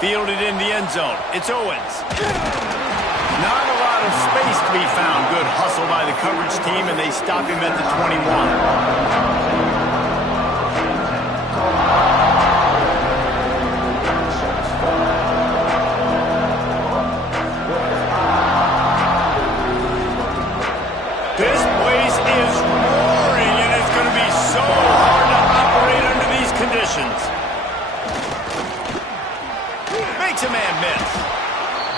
Fielded in the end zone. It's Owens. Not a lot of space to be found. Good hustle by the coverage team, and they stop him at the 21. This place is roaring, and it's going to be so hard to operate under these conditions. Makes a man miss.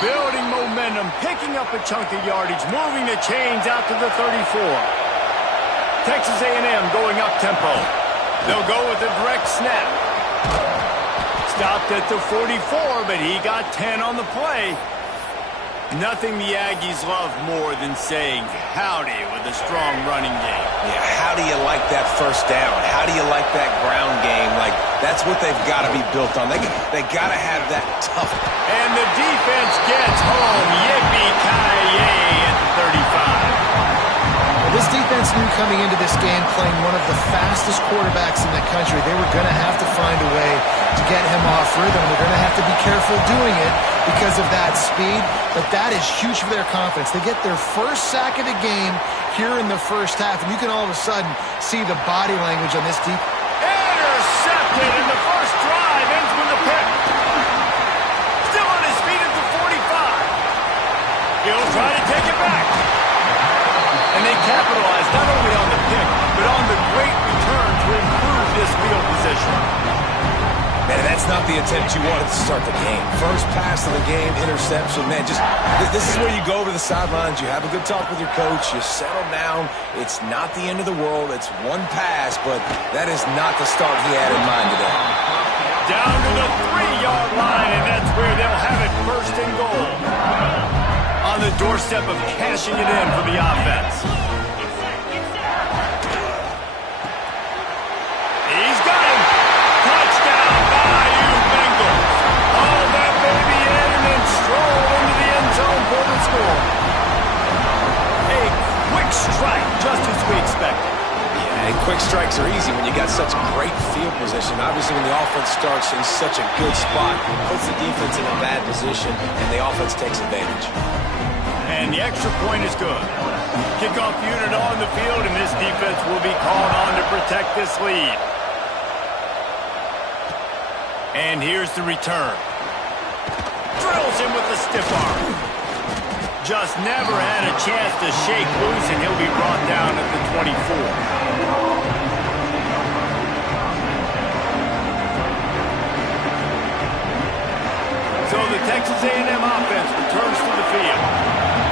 Building momentum, picking up a chunk of yardage, moving the chains out to the 34. Texas A&M going up-tempo. They'll go with a direct snap. Stopped at the 44, but he got 10 on the play. Nothing the Aggies love more than saying howdy with a strong running game. Yeah, how do you like that first down? How do you like that ground game? Like, that's what they've got to be built on. They got to have that tough. And the defense gets home. Yippee-ki-yay at the 35. This defense knew coming into this game, playing one of the fastest quarterbacks in the country, they were going to have to find a way to get him off rhythm. They're going to have to be careful doing it because of that speed, but that is huge for their confidence. They get their first sack of the game here in the first half, and you can all of a sudden see the body language on this deep. Intercepted, and the first drive ends with a pick. Still on his feet at the 45. He'll try to take it back. And they capitalize not only on the pick, but on the great return to improve this field position. Man, that's not the attempt you wanted to start the game. First pass of the game, interception. Man, this is where you go over the sidelines. You have a good talk with your coach. You settle down. It's not the end of the world. It's one pass, but that is not the start he had in mind today. Down to the 3-yard line, and that's where they'll have it first and goal. On the doorstep of cashing it in for the offense. He's got him. Touchdown, Bayou Bengals. Haul that baby in and then stroll into the end zone for the score. A quick strike, just as we expected. Yeah, and quick strikes are easy when you got such great field position. Obviously, when the offense starts in such a good spot, puts the defense in a bad position, and the offense takes advantage. And the extra point is good. Kickoff unit on the field, and this defense will be called on to protect this lead. And here's the return. Drills him with the stiff arm. Just never had a chance to shake loose, and he'll be brought down at the 24. So the Texas A&M offense returns to the field.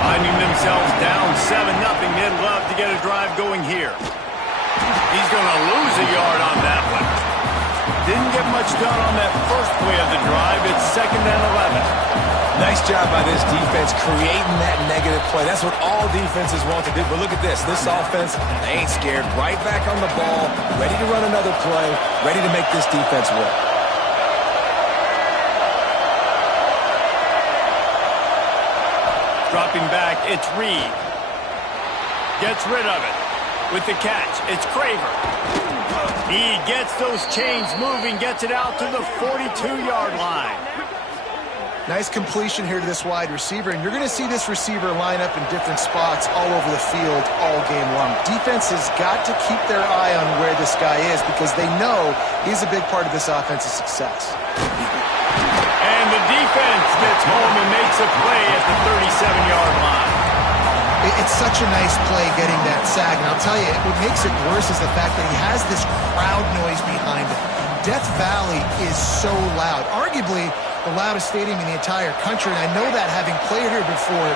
Finding themselves down 7-0, they'd love to get a drive going here. He's going to lose a yard on that one. Didn't get much done on that first play of the drive. It's 2nd and 11. Nice job by this defense creating that negative play. That's what all defenses want to do. But look at this. This offense, they ain't scared. Right back on the ball, ready to run another play, ready to make this defense work. Dropping back, it's Reed. Gets rid of it. With the catch, it's Craver. He gets those chains moving, gets it out to the 42-yard line. Nice completion here to this wide receiver, and you're going to see this receiver line up in different spots all over the field all game long. Defense has got to keep their eye on where this guy is because they know he's a big part of this offense's success. And the defense gets home and makes a play at the 37-yard line. It's such a nice play getting that sack, and I'll tell you, what makes it worse is the fact that he has this crowd noise behind him. Death Valley is so loud, arguably the loudest stadium in the entire country, and I know that having played here before.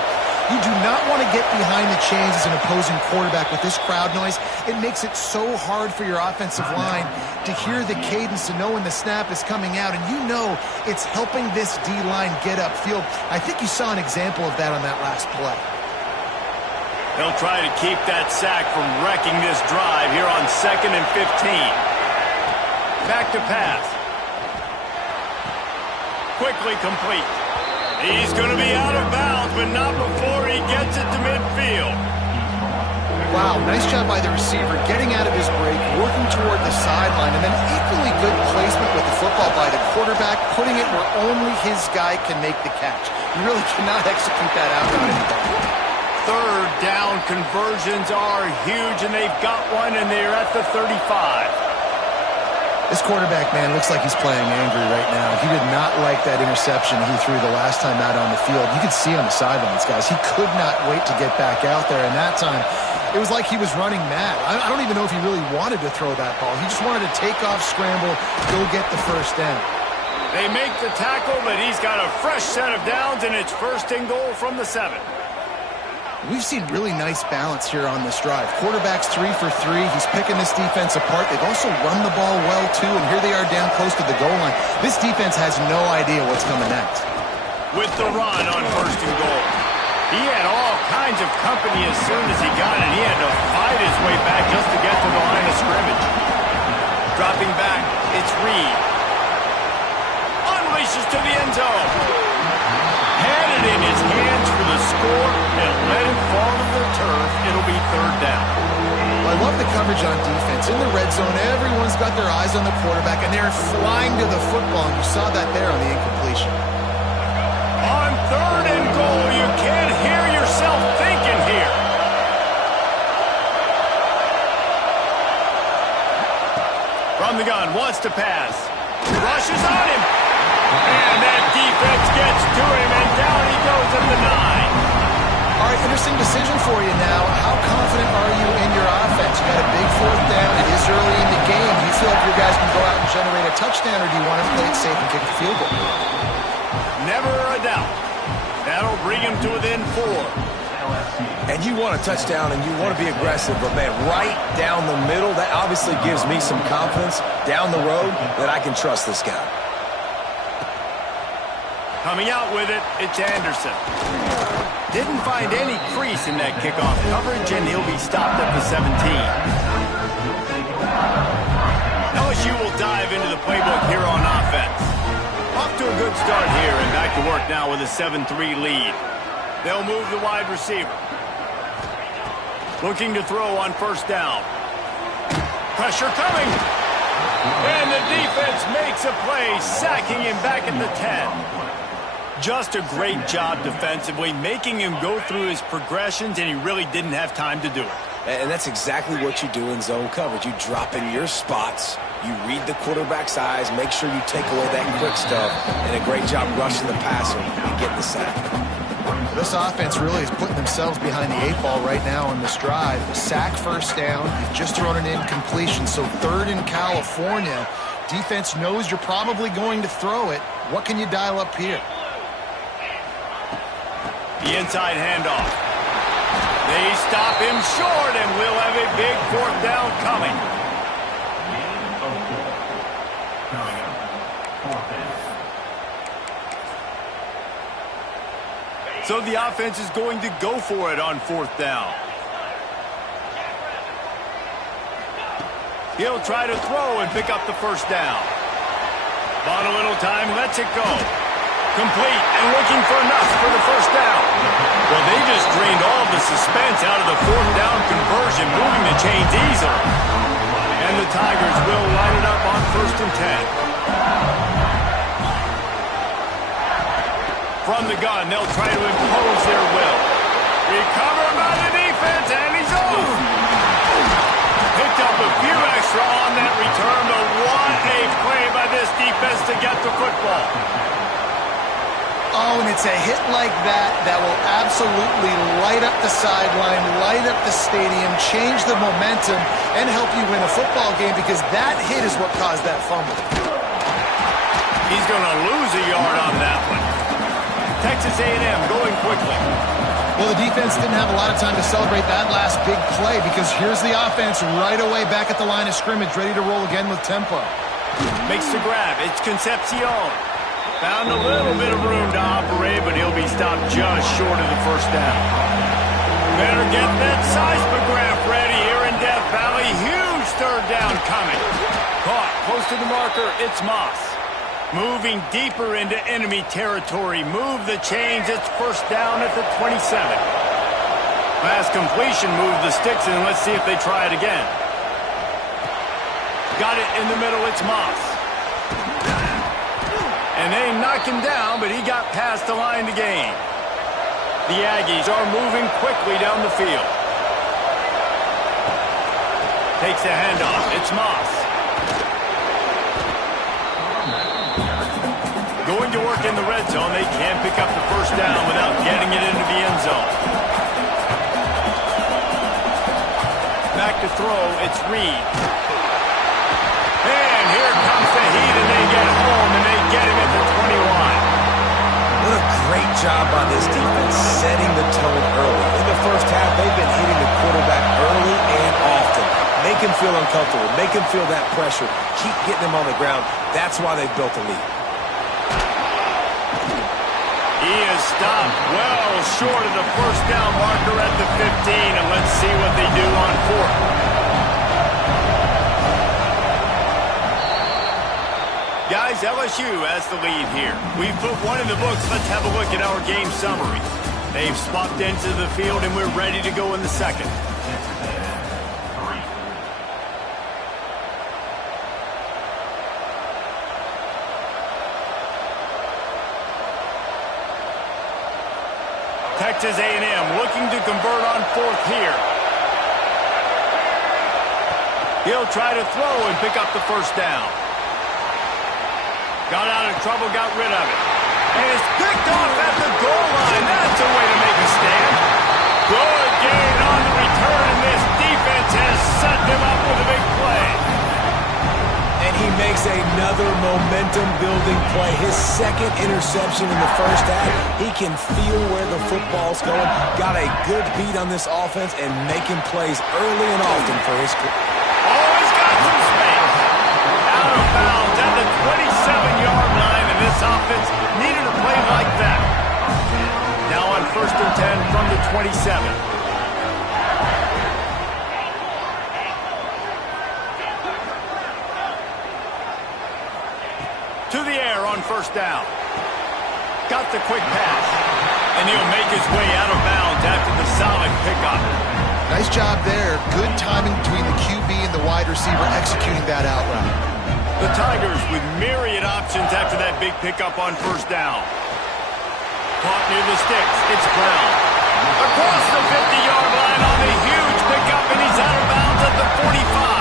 You do not want to get behind the chains as an opposing quarterback with this crowd noise. It makes it so hard for your offensive line to hear the cadence, to know when the snap is coming out, and you know it's helping this D-line get upfield. I think you saw an example of that on that last play. They'll try to keep that sack from wrecking this drive here on 2nd and 15. Back to pass. Quickly complete. He's going to be out of bounds, but not before he gets it to midfield. Wow, nice job by the receiver getting out of his break, working toward the sideline, and then equally good placement with the football by the quarterback, putting it where only his guy can make the catch. You really cannot execute that out on anybody. Third down conversions are huge, and they've got one, and they're at the 35. This quarterback, man, looks like he's playing angry right now. He did not like that interception he threw the last time out on the field. You could see on the sidelines, guys. He could not wait to get back out there, and that time, it was like he was running mad. I don't even know if he really wanted to throw that ball. He just wanted to take off, scramble, go get the first down. They make the tackle, but he's got a fresh set of downs, and it's first and goal from the 7. We've seen really nice balance here on this drive. Quarterback's 3 for 3. He's picking this defense apart. They've also run the ball well, too, and here they are down close to the goal line. This defense has no idea what's coming next. With the run on first and goal. He had all kinds of company as soon as he got it. He had to fight his way back just to get to the line of scrimmage. Dropping back, it's Reed. Unleashes to the end zone. Had it in his hands for the score and let it fall to the turf. It'll be third down. Well, I love the coverage on defense. In the red zone, everyone's got their eyes on the quarterback, and they're flying to the football, and you saw that there on the incompletion. On third and goal, you can't hear yourself thinking here. From the gun, wants to pass. Rushes on him. And that defense gets to him, and down he goes at the 9. All right, interesting decision for you now. How confident are you in your offense? You got a big fourth down. It is early in the game. Do you feel like your guys can go out and generate a touchdown, or do you want to play it safe and kick the field goal? Never a doubt. That'll bring him to within 4. And you want a touchdown and you want to be aggressive, but man, right down the middle, that obviously gives me some confidence down the road that I can trust this guy. Coming out with it, it's Anderson. Didn't find any crease in that kickoff coverage, and he'll be stopped at the 17. LSU will dive into the playbook here on offense. Off to a good start here, and back to work now with a 7-3 lead. They'll move the wide receiver. Looking to throw on first down. Pressure coming. And the defense makes a play, sacking him back at the 10. Just a great job defensively, making him go through his progressions, and he really didn't have time to do it. And that's exactly what you do in zone coverage. You drop in your spots, you read the quarterback's eyes, make sure you take away that quick stuff, and a great job rushing the passer and getting the sack. This offense really is putting themselves behind the 8 ball right now on this drive. Sack, first down. You've just thrown an incompletion, so third in California. Defense knows you're probably going to throw it. What can you dial up here? The inside handoff. They stop him short, and we'll have a big fourth down coming. So the offense is going to go for it on fourth down. He'll try to throw and pick up the first down. Bought a little time, lets it go. Complete and looking for enough for the first down. Well, they just drained all the suspense out of the fourth down conversion, moving the chains easily. And the Tigers will line it up on first and 10. From the gun, they'll try to impose their will. Recovered by the defense, and he's off. Picked up a few extra on that return, but what a play by this defense to get the football. Oh, and it's a hit like that will absolutely light up the sideline, light up the stadium, change the momentum, and help you win a football game, because that hit is what caused that fumble. He's going to lose a yard on that one. Texas A&M going quickly. Well, the defense didn't have a lot of time to celebrate that last big play, because here's the offense right away back at the line of scrimmage, ready to roll again with tempo. Makes the grab. It's Concepcion. Found a little bit of room to operate, but he'll be stopped just short of the first down. Better get that seismograph ready here in Death Valley. Huge third down coming. Caught close to the marker. It's Moss. Moving deeper into enemy territory. Move the chains. It's first down at the 27. Pass completion moved the sticks, and let's see if they try it again. Got it in the middle, it's Moss. And they knock him down, but he got past the line to gain. The Aggies are moving quickly down the field. Takes the handoff, it's Moss. Going to work in the red zone, they can't pick up the first down without getting it into the end zone. Back to throw, it's Reed. And here comes the heat, and they get home, and they get him at the 21. What a great job by this defense setting the tone early. In the first half, they've been hitting the quarterback early and often. Make him feel uncomfortable. Make him feel that pressure. Keep getting him on the ground. That's why they've built the lead. He is stopped well short of the first down marker at the 15, and let's see what they do on fourth. Guys, LSU has the lead here. We've put one in the books. Let's have a look at our game summary. They've swapped into the field, and we're ready to go in the second. Texas A&M looking to convert on fourth here. He'll try to throw and pick up the first down. Got out of trouble, got rid of it. And it's picked off at the goal line. That's a way to make a stand. Good gain on the return, and this defense has set them up with a big play. And he makes another momentum-building play. His second interception in the first half. He can feel where the football's going. Got a good beat on this offense and making plays early and often for his career. Oh, he's got some space. Out of bounds at the 27-yard line, and this offense needed a play like that. Now on 1st and 10 from the 27. To the air on first down. Got the quick pass. And he'll make his way out of bounds after the solid pickup. Nice job there. Good timing between the QB and the wide receiver executing that out route. The Tigers with myriad options after that big pickup on first down. Caught near the sticks. It's Brown. Across the 50-yard line on the huge pickup, and he's out of bounds at the 45.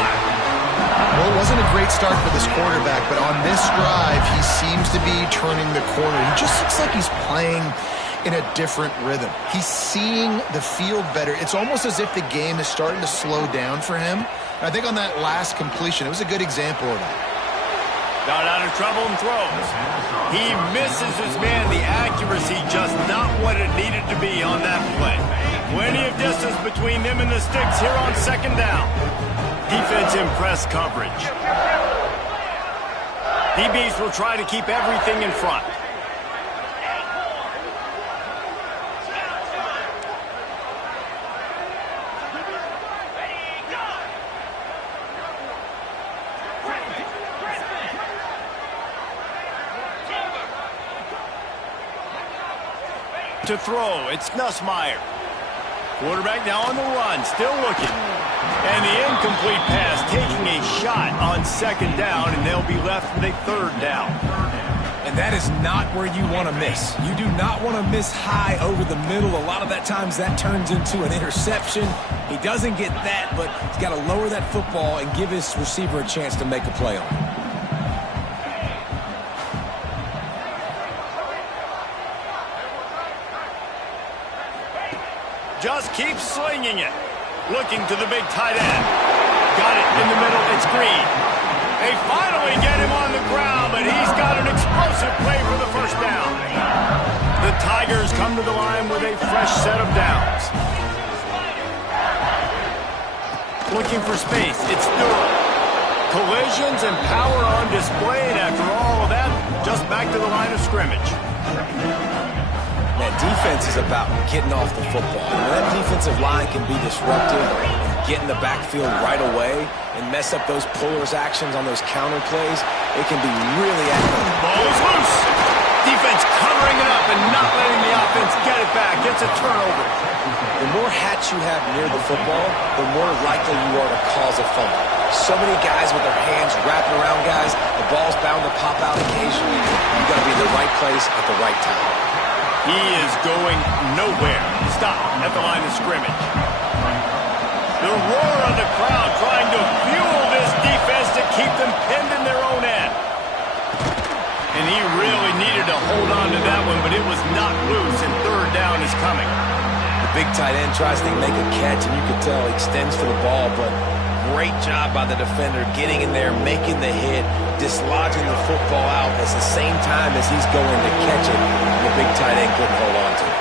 Well, it wasn't a great start for this quarterback, but on this drive, he seems to be turning the corner. He just looks like he's playing in a different rhythm. He's seeing the field better. It's almost as if the game is starting to slow down for him. And I think on that last completion, it was a good example of that. Got out of trouble and throws. He misses his man. The accuracy just not what it needed to be on that play. Plenty of distance between them and the sticks here on second down. Defense in press coverage. DBs will try to keep everything in front. To throw, it's Nussmeier. Quarterback now on the run, still looking. And the incomplete pass, taking a shot on second down, and they'll be left with a third down. And that is not where you want to miss. You do not want to miss high over the middle. A lot of that times that turns into an interception. He doesn't get that, but he's got to lower that football and give his receiver a chance to make a play on it. Just keep slinging it. Looking to the big tight end. Got it in the middle. It's Green. They finally get him on the ground, but he's got an explosive play for the first down. The Tigers come to the line with a fresh set of downs. Looking for space. It's Durham. Collisions and power on display, and after all of that, just back to the line of scrimmage. That defense is about getting off the football. And that defensive line can be disruptive and get in the backfield right away and mess up those pullers actions on those counter plays. It can be really active. Ball is loose. Defense covering it up and not letting the offense get it back. It's a turnover. The more more hats you have near the football, the more likely you are to cause a fumble. So many guys with their hands wrapping around guys, the ball's bound to pop out occasionally. You got to be in the right place at the right time. He is going nowhere. Stop at the line of scrimmage. The roar of the crowd trying to fuel this defense to keep them pinned in their own end. And he really needed to hold on to that one, but it was knocked loose, and third down is coming. The big tight end tries to make a catch, and you can tell he extends for the ball, but great job by the defender getting in there, making the hit, dislodging the football out at the same time as he's going to catch it, and the big tight end couldn't hold on to it.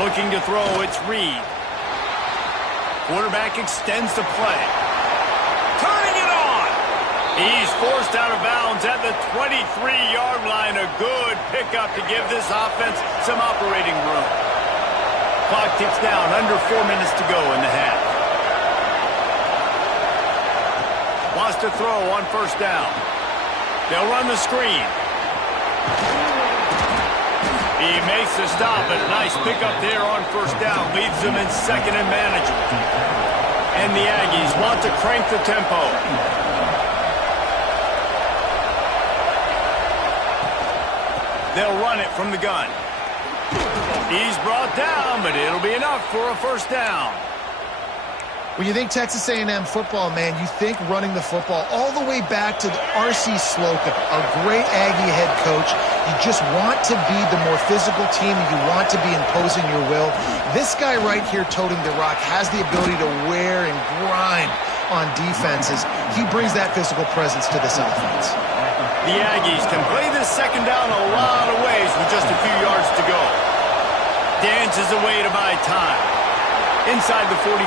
Looking to throw, it's Reed. Quarterback extends the play. Turning it on! He's forced out of bounds at the 23-yard line. A good pickup to give this offense some operating room. Clock ticks down, under 4 minutes to go in the half. Wants to throw on first down. They'll run the screen. He makes the stop, and a nice pickup there on first down. Leaves them in second and manageable. And the Aggies want to crank the tempo. They'll run it from the gun. He's brought down, but it'll be enough for a first down. When you think Texas A&M football, man, you think running the football all the way back to R.C. Slocum, a great Aggie head coach. You just want to be the more physical team, and you want to be imposing your will. This guy right here toting the rock has the ability to wear and grind on defenses. He brings that physical presence to this offense. The Aggies can play this second down a lot of ways with just a few yards to go. Dances away to buy time. Inside the 45.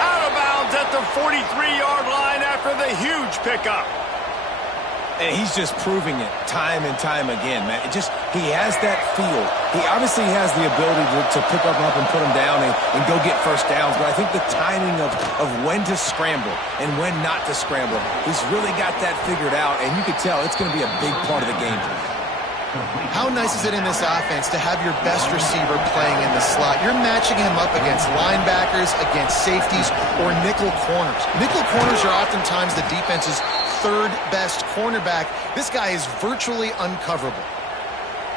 Out of bounds at the 43-yard line after the huge pickup. And he's just proving it time and time again, man. He has that feel. He obviously has the ability to pick up and put him down and go get first downs. But I think the timing of when to scramble and when not to scramble, he's really got that figured out. And you can tell it's going to be a big part of the game. How nice is it in this offense to have your best receiver playing in the slot? You're matching him up against linebackers, against safeties, or nickel corners. Nickel corners are oftentimes the defense's third best cornerback. This guy is virtually uncoverable.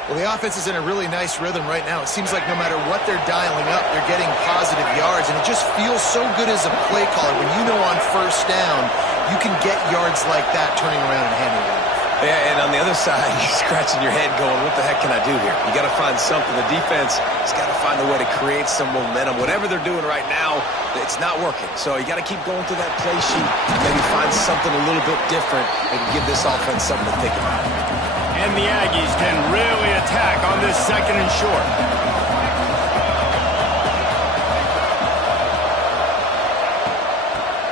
Well, the offense is in a really nice rhythm right now. It seems like no matter what they're dialing up, they're getting positive yards, and it just feels so good as a play caller when you know on first down you can get yards like that turning around and handing it off. Yeah, and on the other side, you're scratching your head going, what the heck can I do here? You got to find something. The defense has got to find a way to create some momentum. Whatever they're doing right now, it's not working. So you got to keep going through that play sheet, maybe find something a little bit different and give this offense something to think about. And the Aggies can really attack on this second and short.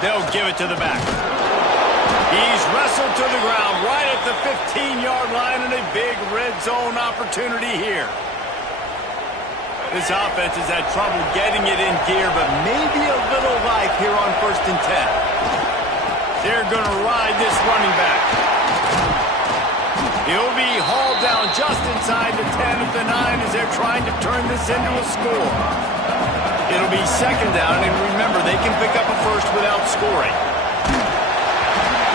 They'll give it to the back. He's wrestled to the ground right at the 15-yard line, and a big red zone opportunity here. This offense has had trouble getting it in gear, but maybe a little life here on 1st and 10. They're going to ride this running back. He'll be hauled down just inside the 10 at the 9 as they're trying to turn this into a score. It'll be second down, and remember, they can pick up a first without scoring.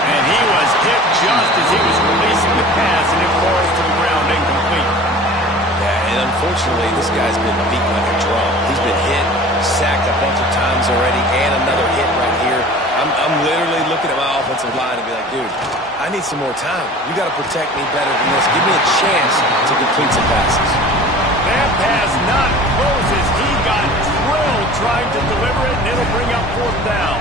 And he was hit just as he was releasing the pass, and it falls to the ground incomplete. Yeah, and unfortunately, this guy's been beaten like a drum. He's been hit, sacked a bunch of times already, and another hit right here. I'm literally looking at my offensive line and be like, dude, I need some more time. You got to protect me better than this. Give me a chance to complete some passes. That pass not close as he got drilled trying to deliver it, and it'll bring up 4th down.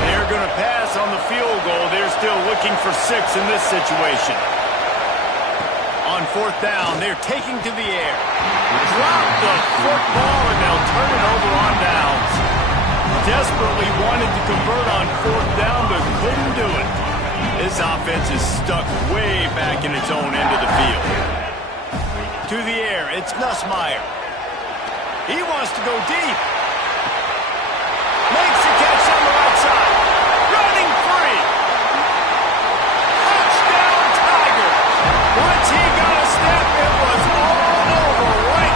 They're going to pass on the field goal. They're still looking for 6 in this situation. On 4th down, they're taking to the air. Drop the football, and they'll turn it over on downs. Desperately wanted to convert on 4th down, but couldn't do it. This offense is stuck way back in its own end of the field. To the air, it's Nussmeier. He wants to go deep. Makes the catch on the right side. Running free. Touchdown, Tiger. Once he got a step, it was all over right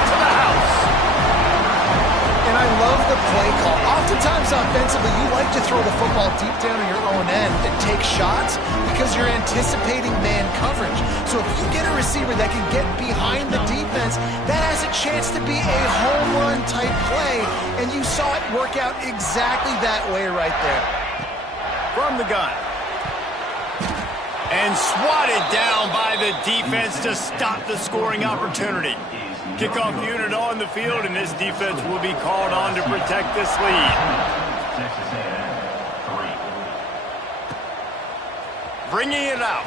Sometimes offensively, you like to throw the football deep down on your own end and take shots because you're anticipating man coverage. So if you get a receiver that can get behind the defense, that has a chance to be a home run type play, and you saw it work out exactly that way right there. From the gun. And swatted down by the defense to stop the scoring opportunity. Kickoff unit on the field, and this defense will be called on to protect this lead. Bringing it out.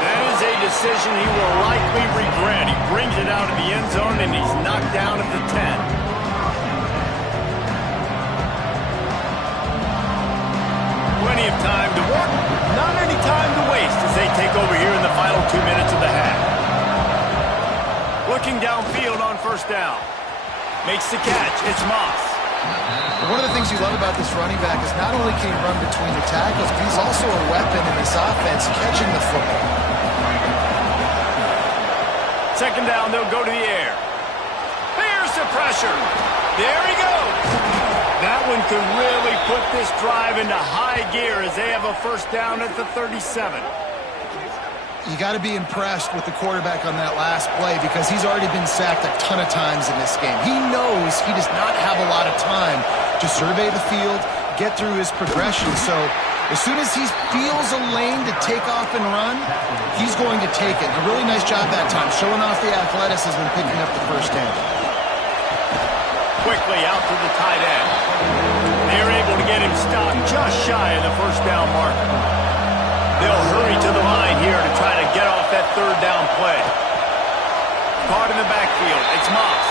That is a decision he will likely regret. He brings it out of the end zone, and he's knocked down at the 10. Plenty of time to work, not any time to waste as they take over here in the final 2 minutes of the half. Looking downfield on first down. Makes the catch. It's Moss. One of the things you love about this running back is not only can he run between the tackles, but he's also a weapon in this offense catching the football. Second down, they'll go to the air. There's the pressure. There he goes. That one could really put this drive into high gear as they have a first down at the 37. You got to be impressed with the quarterback on that last play because he's already been sacked a ton of times in this game. He knows he does not have a lot of time to survey the field, get through his progression. So as soon as he feels a lane to take off and run, he's going to take it. A really nice job that time, showing off the athleticism and picking up the first down. Quickly out to the tight end. They're able to get him stopped just shy of the first down marker. They'll hurry to the line here to try to get off that third down play. Caught in the backfield. It's Moss.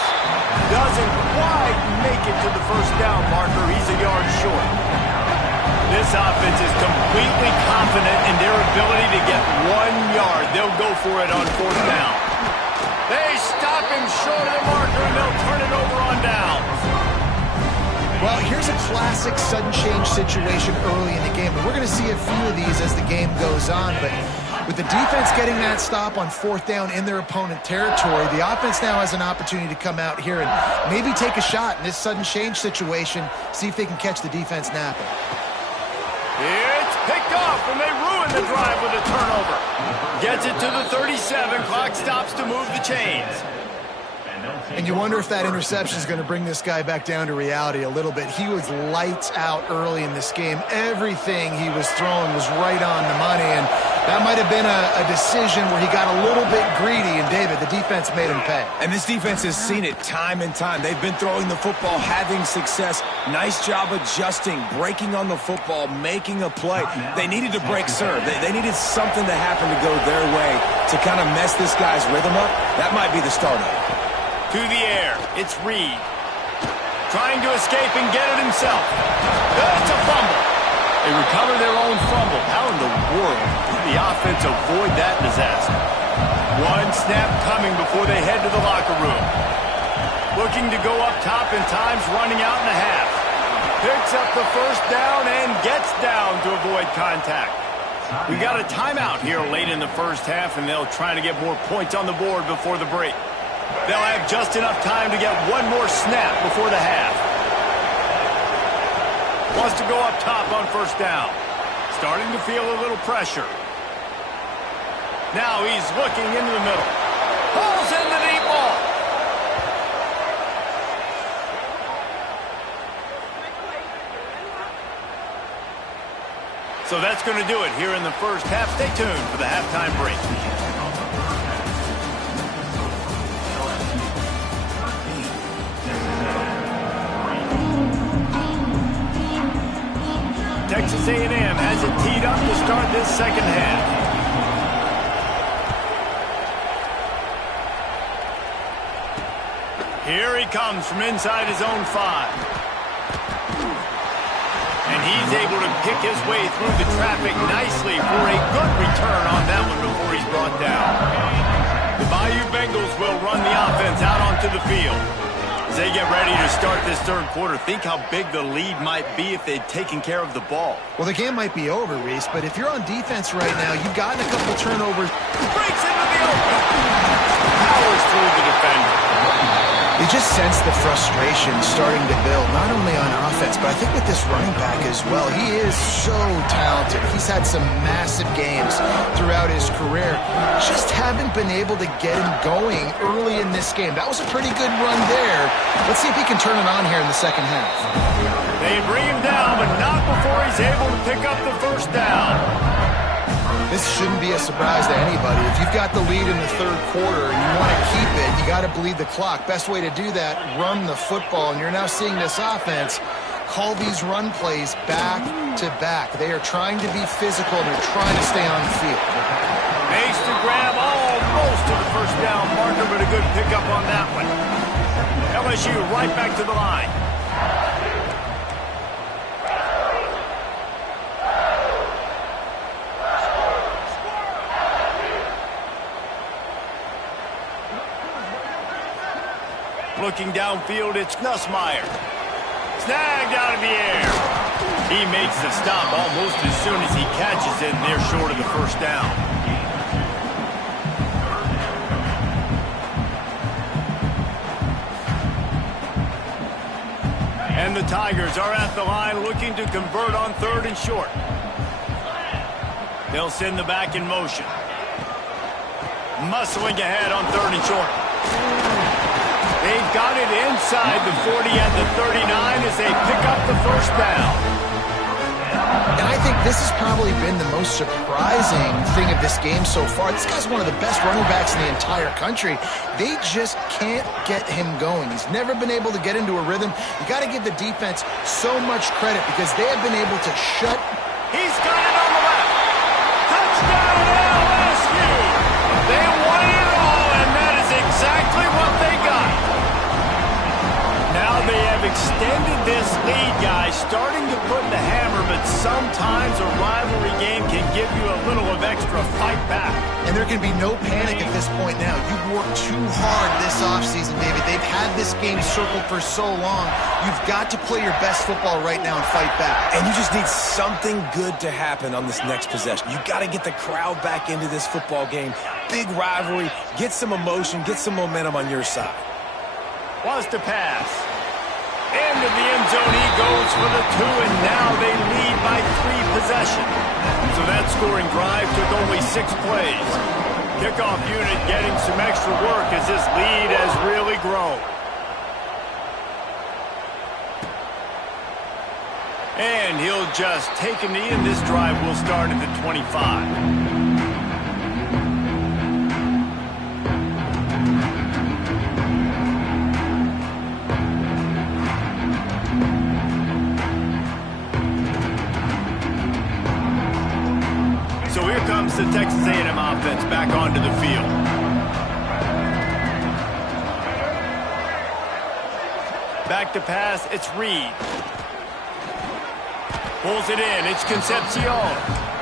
Doesn't quite make it to the first down marker. He's a yard short. This offense is completely confident in their ability to get 1 yard. They'll go for it on fourth down. They stop him short of the marker, and they'll turn it over on down. Well, here's a classic sudden change situation early in the game. And we're going to see a few of these as the game goes on. But with the defense getting that stop on fourth down in their opponent territory, the offense now has an opportunity to come out here and maybe take a shot in this sudden change situation, see if they can catch the defense napping. It's picked off, and they ruin the drive with a turnover. Gets it to the 37. Clock stops to move the chains. And you wonder if that interception is going to bring this guy back down to reality a little bit. He was lights out early in this game. Everything he was throwing was right on the money, and that might have been a decision where he got a little bit greedy, and David, the defense made him pay. And this defense has seen it time and time. They've been throwing the football, having success. Nice job adjusting, breaking on the football, making a play. They needed to break serve. They needed something to happen to go their way to kind of mess this guy's rhythm up. That might be the start of it. To the air, it's Reed. Trying to escape and get it himself. That's a fumble. They recover their own fumble. How in the world did the offense avoid that disaster? One snap coming before they head to the locker room. Looking to go up top, and time's running out in the half. Picks up the first down and gets down to avoid contact. We got a timeout here late in the first half, and they'll try to get more points on the board before the break. They'll have just enough time to get one more snap before the half. Wants to go up top on first down. Starting to feel a little pressure. Now he's looking into the middle. Pulls in the deep ball. So that's going to do it here in the first half. Stay tuned for the halftime break. Texas A&M has it teed up to start this second half. Here he comes from inside his own 5. And he's able to pick his way through the traffic nicely for a good return on that one before he's brought down. The Bayou Bengals will run the offense out onto the field. As they get ready to start this third quarter, think how big the lead might be if they'd taken care of the ball. Well, the game might be over, Reese, but if you're on defense right now, you've gotten a couple turnovers. Breaks into the open. powers through the defender. You just sense the frustration starting to build, not only on offense, but I think with this running back as well. He is so talented. He's had some massive games throughout his career. Just haven't been able to get him going early in this game. That was a pretty good run there. Let's see if he can turn it on here in the second half. They bring him down, but not before he's able to pick up the first down. This shouldn't be a surprise to anybody. If you've got the lead in the third quarter and you want to keep it, you got to bleed the clock. Best way to do that, run the football. And you're now seeing this offense call these run plays back to back. They are trying to be physical. They're trying to stay on the field. Makes the grab almost to the first down marker, but a good pickup on that one. LSU right back to the line. Looking downfield, it's Nussmeier. Snagged out of the air. He makes the stop almost as soon as he catches it, and they're short of the first down. And the Tigers are at the line looking to convert on third and short. They'll send the back in motion. Muscling ahead on third and short. They've got it inside the 40 at the 39 as they pick up the first down. And I think this has probably been the most surprising thing of this game so far. This guy's one of the best running backs in the entire country. They just can't get him going. He's never been able to get into a rhythm. You got to give the defense so much credit because they have been able to shut. He's got it on the left. Touchdown LSU. They won it all, and that is exactly what they got. Now they have extended this lead, guys, starting to put the hammer, but sometimes a rivalry game can give you a little of extra fight back. And there can be no panic at this point now. You've worked too hard this offseason, David. They've had this game circled for so long. You've got to play your best football right now and fight back. And you just need something good to happen on this next possession. You got to get the crowd back into this football game. Big rivalry. Get some emotion. Get some momentum on your side. Wants to pass. Into the end zone he goes for the 2, and now they lead by 3 possessions. So that scoring drive took only 6 plays. Kickoff unit getting some extra work as this lead has really grown. And he'll just take a knee, and this drive will start at the 25. So here comes the Texas A&M offense back onto the field. Back to pass, it's Reed. Pulls it in, it's Concepcion.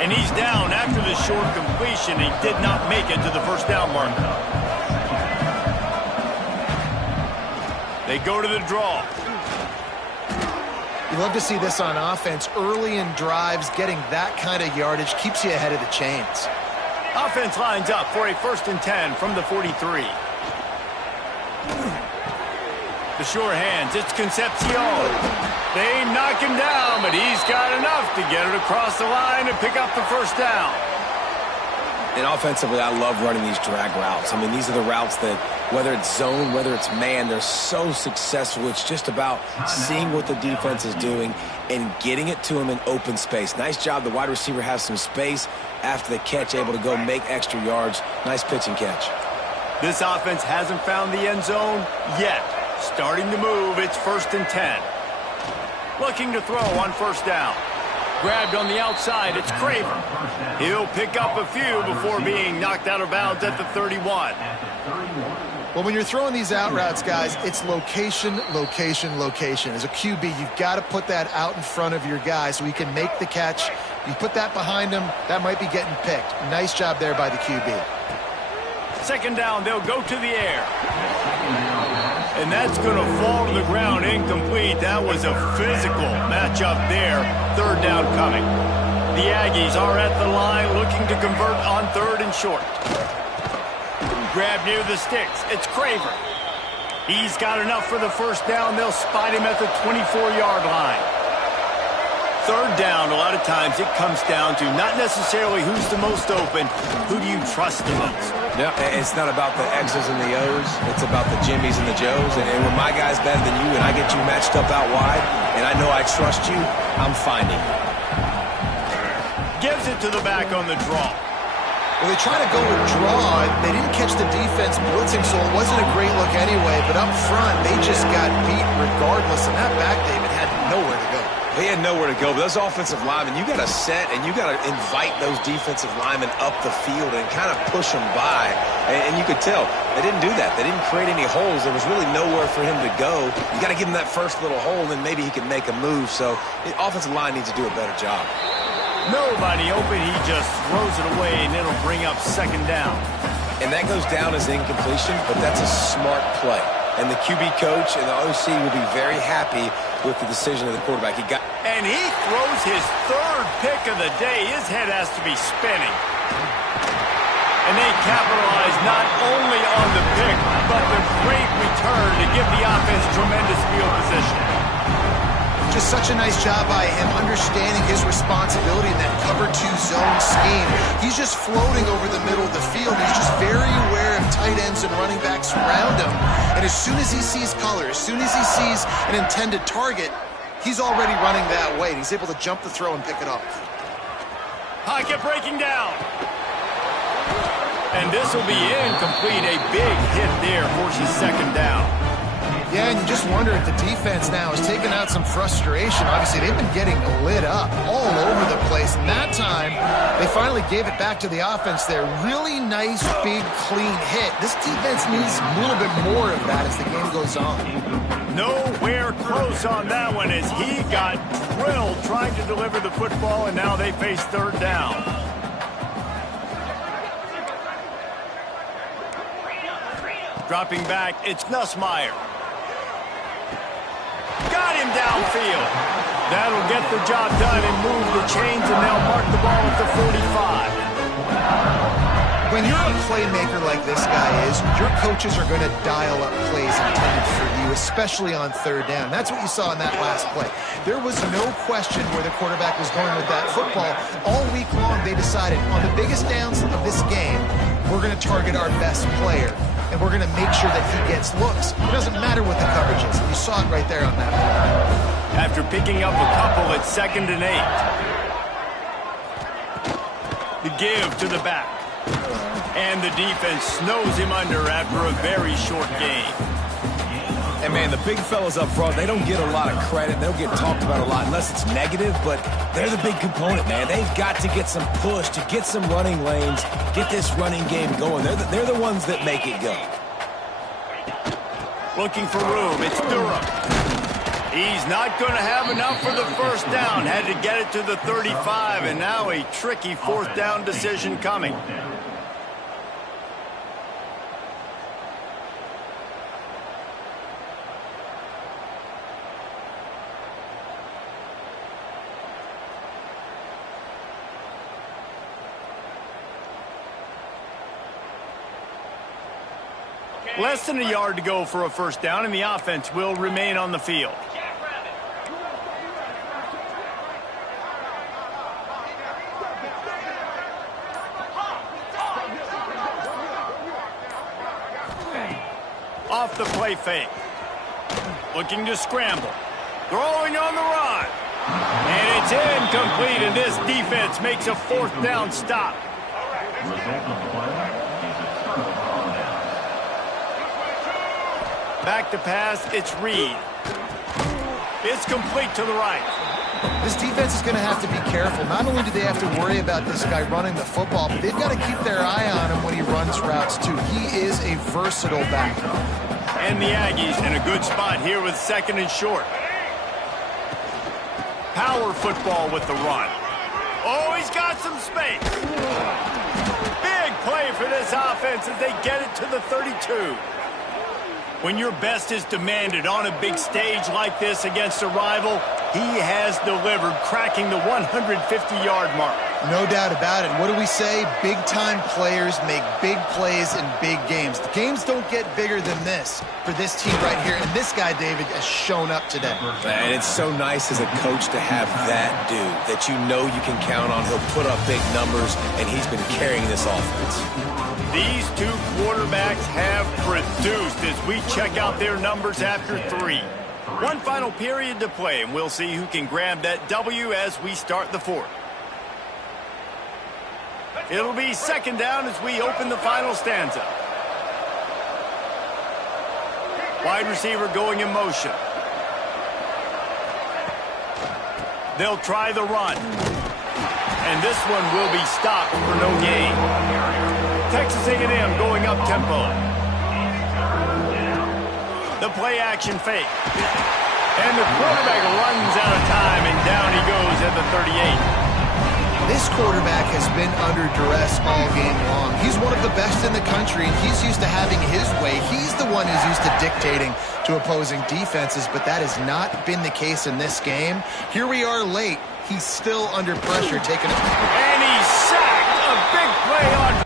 And he's down after the short completion. He did not make it to the first down marker. They go to the draw. You love to see this on offense. Early in drives, getting that kind of yardage keeps you ahead of the chains. Offense lines up for a 1st and 10 from the 43. The sure hands, it's Concepcion. They knock him down, but he's got enough to get it across the line and pick up the first down. And offensively, I love running these drag routes. I mean, these are the routes that, whether it's zone, whether it's man, they're so successful. It's just about seeing what the defense is doing and getting it to him in open space. Nice job. The wide receiver has some space after the catch, able to go make extra yards. Nice pitch and catch. This offense hasn't found the end zone yet. Starting to move, it's 1st and 10. Looking to throw on first down. Grabbed on the outside, it's Craver. He'll pick up a few before being knocked out of bounds at the 31. Well, when you're throwing these out routes, guys, it's location, location, location. As a QB, you've got to put that out in front of your guy so he can make the catch. You put that behind him, that might be getting picked. Nice job there by the QB. 2nd down, they'll go to the air. And that's going to fall to the ground incomplete. That was a physical matchup there. 3rd down coming. The Aggies are at the line looking to convert on 3rd and short. grab near the sticks. It's Craver. He's got enough for the first down. They'll spot him at the 24-yard line. Third down, a lot of times it comes down to not necessarily who's the most open, who do you trust the most? Yeah, it's not about the X's and the O's. It's about the Jimmys and the Joes. And when my guy's better than you and I get you matched up out wide and I know I trust you, I'm finding you. Gives it to the back on the draw. Well, they try to go with draw. They didn't catch the defense blitzing, so it wasn't a great look anyway. But up front, they just got beat regardless. And that back, David, had nowhere to go. He had nowhere to go, but those offensive linemen, you got to set and you got to invite those defensive linemen up the field and kind of push them by. And you could tell they didn't do that. They didn't create any holes. There was really nowhere for him to go. You got to give him that first little hole, and then maybe he can make a move. So the offensive line needs to do a better job. Nobody open. He just throws it away, and it'll bring up second down. And that goes down as incompletion, but that's a smart play. And the QB coach and the OC will be very happy with the decision of the quarterback. And he throws his third pick of the day. His head has to be spinning. And they capitalize not only on the pick, but the great return to give the offense tremendous field position. Just such a nice job by him understanding his responsibility in that cover 2 zone scheme. He's just floating over the middle of the field. He's just very aware of tight ends and running backs around him. And as soon as he sees color, as soon as he sees an intended target, he's already running that way. He's able to jump the throw and pick it up. Pocket breaking down. And this will be incomplete. A big hit there forces second down. Yeah, and you just wonder if the defense now has taken out some frustration. Obviously, they've been getting lit up all over the place. And that time, they finally gave it back to the offense there. Really nice, big, clean hit. This defense needs a little bit more of that as the game goes on. Nowhere close on that one as he got drilled trying to deliver the football, and now they face third down. Dropping back, it's Nussmeier. Got him downfield. That'll get the job done and move the chains, and they'll mark the ball at the 45. When you're a playmaker like this guy is, your coaches are going to dial up plays intended for you, especially on third down. That's what you saw in that last play. There was no question where the quarterback was going with that football. All week long, they decided on the biggest downs of this game, we're going to target our best player. And we're going to make sure that he gets looks. It doesn't matter what the coverage is. You saw it right there on that play. After picking up a couple, it's 2nd and 8. The give to the back. And the defense snows him under after a very short game. And, man, the big fellas up front, they don't get a lot of credit. They don't get talked about a lot unless it's negative, but they're the big component, man. They've got to get some push, to get some running lanes, get this running game going. They're the ones that make it go. Looking for room. It's Durham. He's not going to have enough for the first down. Had to get it to the 35, and now a tricky fourth down decision coming. Less than a yard to go for a first down, and the offense will remain on the field. Off the play fake. Looking to scramble. Throwing on the run. And it's incomplete, and this defense makes a fourth down stop. Back to pass, it's Reed. It's complete to the right. This defense is going to have to be careful. Not only do they have to worry about this guy running the football, but they've got to keep their eye on him when he runs routes, too. He is a versatile back. And the Aggies in a good spot here with 2nd and short. Power football with the run. Oh, he's got some space. Big play for this offense as they get it to the 32. When your best is demanded on a big stage like this against a rival, he has delivered, cracking the 150-yard mark. No doubt about it. What do we say? Big-time players make big plays in big games. The games don't get bigger than this for this team right here. And this guy, David, has shown up today. And it's so nice as a coach to have that dude that you know you can count on. He'll put up big numbers, and he's been carrying this offense. These two quarterbacks have produced as we check out their numbers after 3. One final period to play, and we'll see who can grab that W as we start the 4th. It'll be second down as we open the final stanza. Wide receiver going in motion. They'll try the run. And this one will be stopped for no gain. Texas A&M going up tempo. The play action fake. And the quarterback runs out of time, and down he goes at the 38. This quarterback has been under duress all game long. He's one of the best in the country, and he's used to having his way. He's the one who's used to dictating to opposing defenses, but that has not been the case in this game. Here we are late. He's still under pressure, taking it. And he's sacked. A big play on.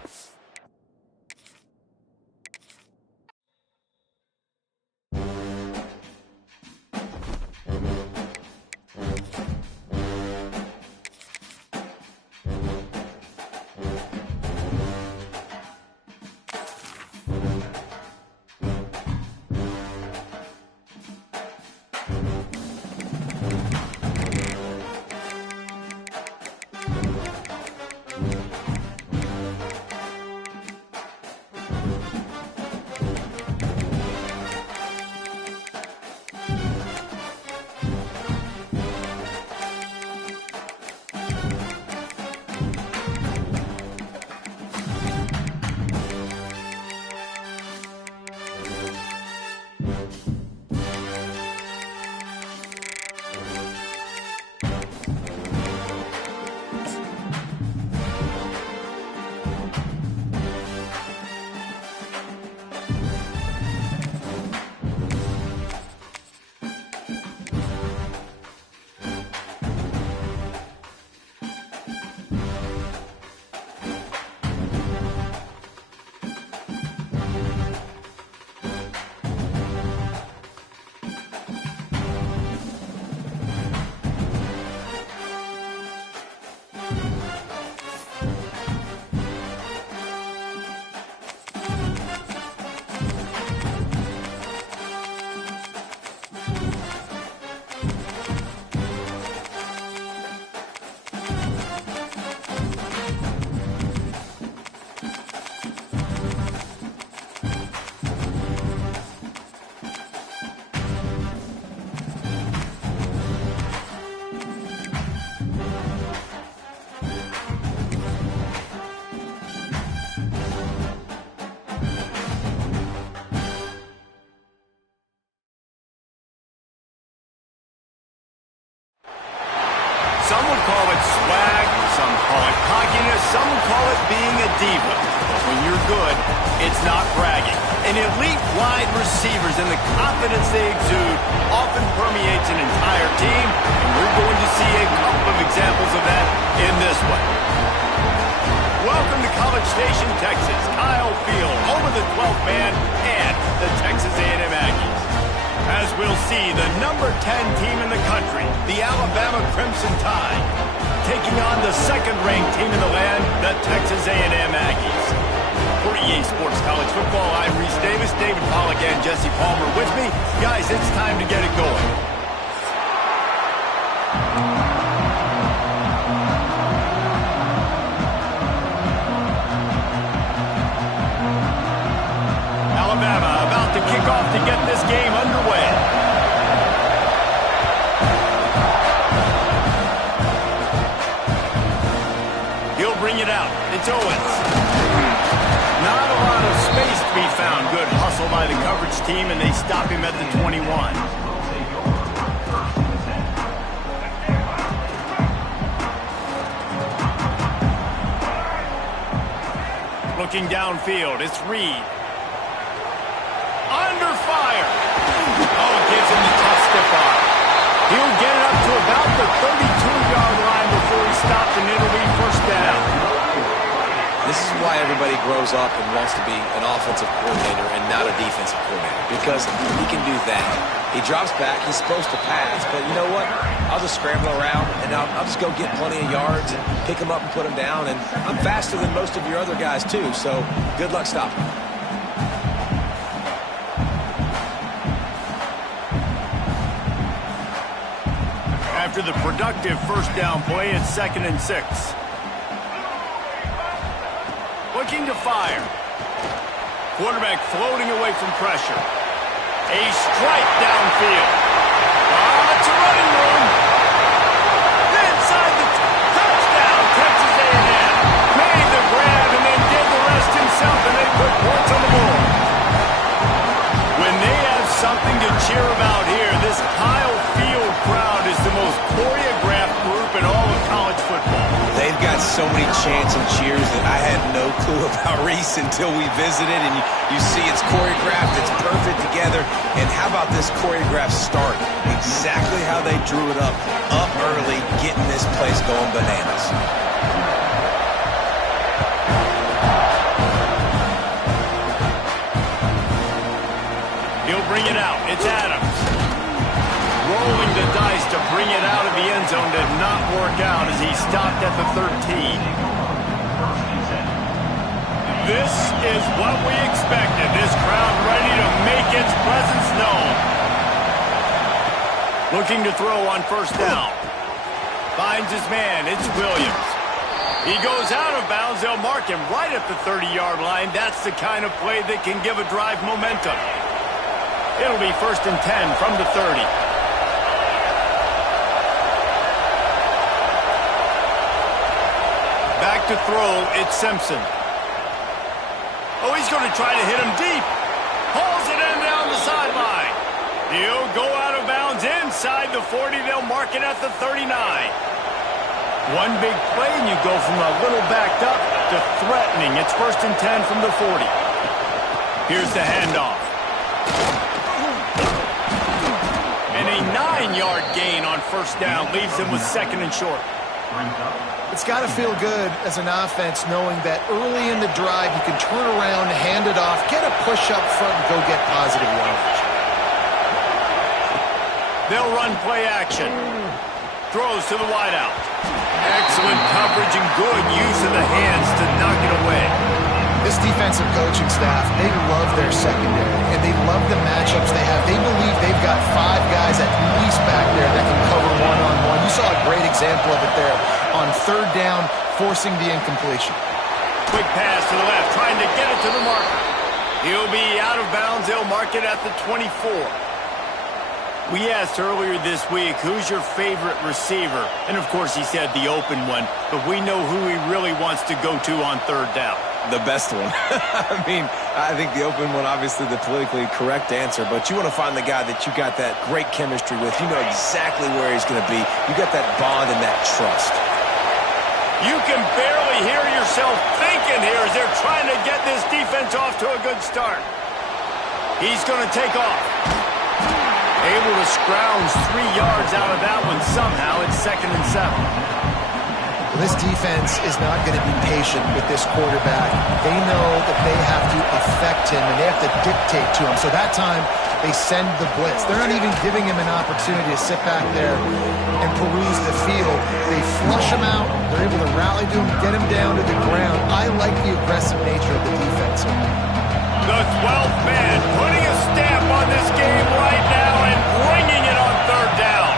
Some would call it swag, some call it cockiness, some would call it being a diva. But when you're good, it's not bragging. An elite wide receivers and the confidence they exude often permeates an entire team, and we're going to see a couple of examples of that in this one. Welcome to College Station, Texas. Kyle Field, home of the 12th man and the Texas A&M Aggies. As we'll see, the number 10 team in the country, the Alabama Crimson Tide, taking on the second-ranked team in the land, the Texas A&M Aggies. For EA Sports College Football, I'm Reese Davis, David Pollack, and Jesse Palmer with me. Guys, it's time to get it going. Alabama about to kick off to get this game underway. He'll bring it out. It's Owens. Not a lot of space to be found. Good hustle by the coverage team, and they stop him at the 21. Looking downfield, it's Reed. Under fire. Oh, gives him the tough stiff arm. He'll get it up to about the 32-yard line before he stops, and it'll be first down. this is why everybody grows up and wants to be an offensive coordinator and not a defensive coordinator, because he can do that. He drops back. He's supposed to pass, but you know what? I'll just scramble around, and I'll just go get plenty of yards and pick them up and put them down, and I'm faster than most of your other guys, too, so good luck stopping. After the productive first down play, it's 2nd and 6. Looking to fire. Quarterback floating away from pressure. A strike downfield. It's a running room. Inside the touchdown, Texas A&M. Made the grab and then did the rest himself, and they put points on the board. When they have something to cheer about here, this Kyle Field crowd is the most choreographed group in all of college football. They've got so many chants and cheers that I had no clue about Reese until we visited, and you see it's choreographed, it's perfect together, and how about this choreographed start? Exactly how they drew it up early, getting this place going bananas. He'll bring it out. It's Adams. Rolling the dice to bring it out of the end zone did not work out as he stopped at the 13. This is what we expected. This crowd ready to make its presence known. Looking to throw on first down. Finds his man. It's Williams. He goes out of bounds. They'll mark him right at the 30-yard line. That's the kind of play that can give a drive momentum. It'll be 1st and 10 from the 30. Back to throw, it's Simpson. Oh, he's going to try to hit him deep. Hauls it in down the sideline. He'll go out of bounds inside the 40. They'll mark it at the 39. One big play, and you go from a little backed up to threatening. It's 1st and 10 from the 40. Here's the handoff. And a 9-yard gain on first down leaves them with 2nd and short. It's got to feel good as an offense knowing that early in the drive you can turn around, hand it off, get a push up front, and go get positive yardage. They'll run play action. Throws to the wideout. Excellent coverage and good use of the hands to knock it away. This defensive coaching staff, they love their secondary, and they love the matchups they have. They believe they've got 5 guys at least back there that can cover one-on-one. You saw a great example of it there on third down, forcing the incompletion. Quick pass to the left, trying to get it to the marker. He'll be out of bounds. They'll mark it at the 24. We asked earlier this week, who's your favorite receiver? And, of course, he said the open one, but we know who he really wants to go to on third down. The best one. I mean, I think the open one, obviously the politically correct answer, but you want to find the guy that you got that great chemistry with. You know exactly where he's going to be. You got that bond and that trust. You can barely hear yourself thinking here as they're trying to get this defense off to a good start. He's going to take off. Able to scrounge 3 yards out of that one somehow. It's 2nd and 7. This defense is not going to be patient with this quarterback. They know that they have to affect him, and they have to dictate to him. So that time, they send the blitz. They're not even giving him an opportunity to sit back there and peruse the field. They flush him out. They're able to rally to him, get him down to the ground. I like the aggressive nature of the defense. The 12th man putting a stamp on this game right now and bringing it on third down.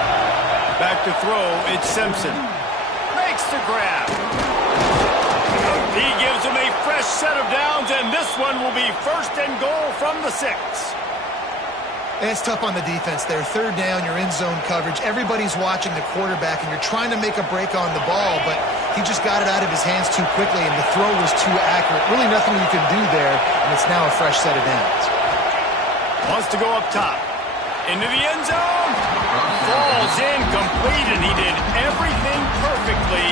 Back to throw, it's Simpson. Makes the grab. He gives him a fresh set of downs, and this one will be 1st and goal from the 6. It's tough on the defense there. Third down, you're in zone coverage. Everybody's watching the quarterback, and you're trying to make a break on the ball, but he just got it out of his hands too quickly, and the throw was too accurate. Really nothing you can do there, and it's now a fresh set of downs. Wants to go up top. Into the end zone. Falls incomplete, and he did everything perfectly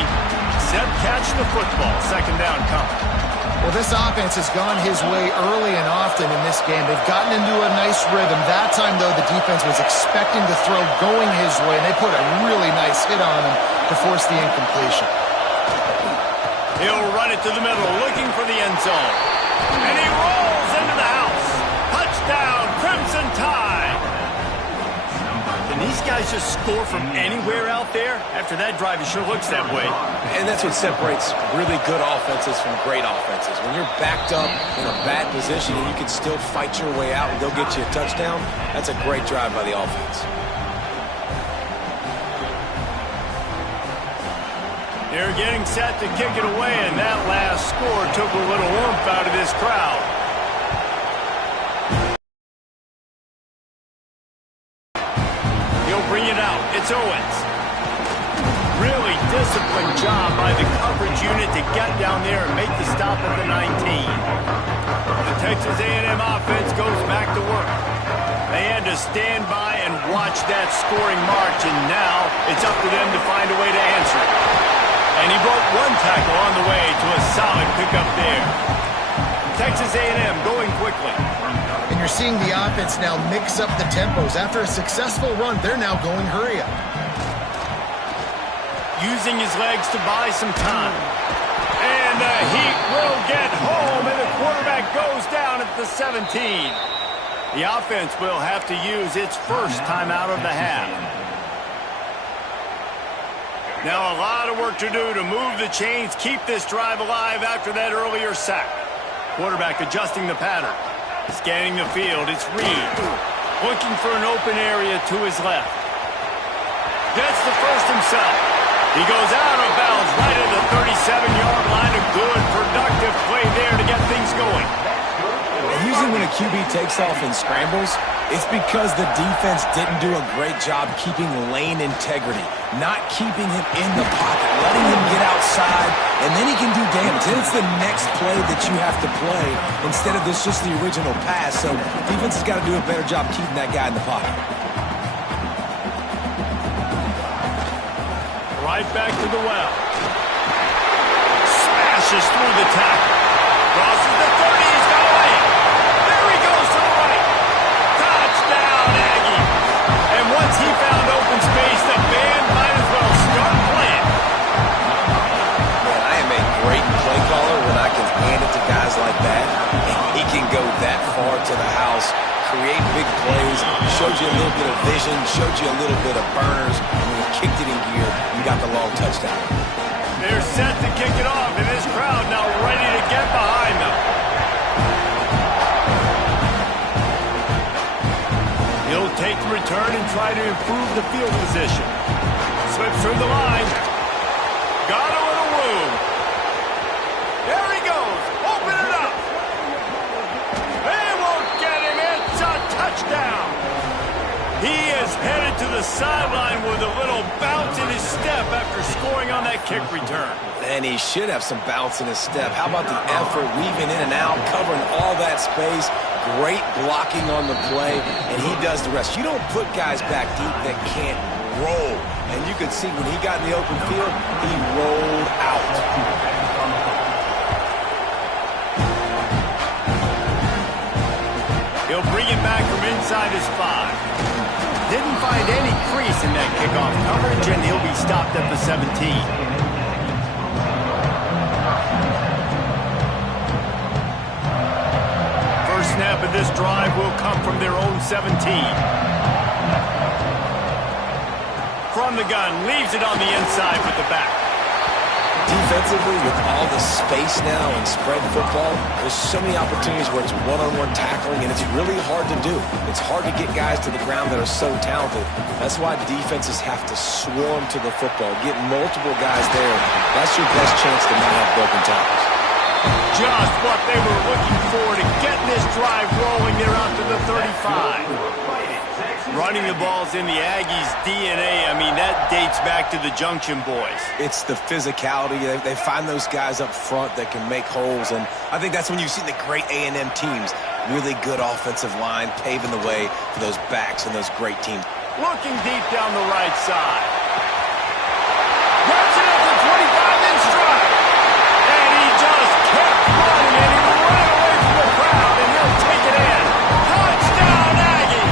except catch the football. 2nd down coming. Well, this offense has gone his way early and often in this game. They've gotten into a nice rhythm. That time, though, the defense was expecting the throw going his way, and they put a really nice hit on him to force the incompletion. He'll run run it to the middle, looking for the end zone. And he rolls into the house. Touchdown, Crimson Tide. Can these guys just score from anywhere out there? After that drive, it sure looks that way. And that's what separates really good offenses from great offenses. When you're backed up in a bad position and you can still fight your way out and go get you a touchdown, that's a great drive by the offense. They're getting set to kick it away, and that last score took a little oomph out of this crowd. He'll bring it out. It's Owens. Really disciplined job by the coverage unit to get down there and make the stop at the 19. The Texas A&M offense goes back to work. They had to stand by and watch that scoring march, and now it's up to them to find a way to answer it. And he broke one tackle on the way to a solid pickup there. Texas A&M going quickly. And you're seeing the offense now mix up the tempos. After a successful run, they're now going hurry up. Using his legs to buy some time. And the Heat will get home, and the quarterback goes down at the 17. The offense will have to use its first timeout of the half. Now a lot of work to do to move the chains, keep this drive alive after that earlier sack. Quarterback adjusting the pattern. Scanning the field, it's Reed. Looking for an open area to his left. Gets the first himself. He goes out of bounds right at the 37-yard line. A good, productive play there to get things going. Usually when a QB takes off and scrambles, it's because the defense didn't do a great job keeping lane integrity, not keeping him in the pocket, letting him get outside, and then he can do damage. Then it's the next play that you have to play instead of this just the original pass. So defense has got to do a better job keeping that guy in the pocket. Right back to the well. Smashes through the tackle. Crosses the 30. He's got away. There he goes to the right. Touchdown, Aggie. And once he found open space, the band might as well start playing. Man, I am a great play caller when I can hand it to guys like that. He can go that far to the house, create big plays, showed you a little bit of vision, showed you a little bit of burners, and when he kicked it in gear, you got the long touchdown. They're set to kick it off, and this crowd now ready to get behind them. He'll take the return and try to improve the field position. Slips through the line. Got a little room. There he goes. Open it up. They won't get him. It's a touchdown. He is headed to the sideline with a little bounce in his step after scoring on that kick return. And he should have some bounce in his step. How about the effort, weaving in and out, covering all that space. Great blocking on the play, and he does the rest. You don't put guys back deep that can't roll. And you could see when he got in the open field, he rolled out. He'll bring it back from inside his 5. Didn't find any crease in that kickoff coverage, and he'll be stopped at the 17. First snap of this drive will come from their own 17. From the gun, leaves it on the inside with the back. Defensively, with all the space now and spread football, there's so many opportunities where it's one-on-one tackling, and it's really hard to do. It's hard to get guys to the ground that are so talented. That's why defenses have to swarm to the football, get multiple guys there. That's your best chance to not have broken tackles. Just what they were looking for to get this drive rolling. They're out to the 35. Running the ball's in the Aggies' DNA. I mean, that dates back to the Junction boys. It's the physicality. They find those guys up front that can make holes, and I think that's when you've seen the great A&M teams. Really good offensive line, paving the way for those backs and those great teams. Looking deep down the right side. Grabs it at the 25-inch stride. And he just kept running, and he ran away from the crowd, and he'll take it in. Touchdown, Aggie!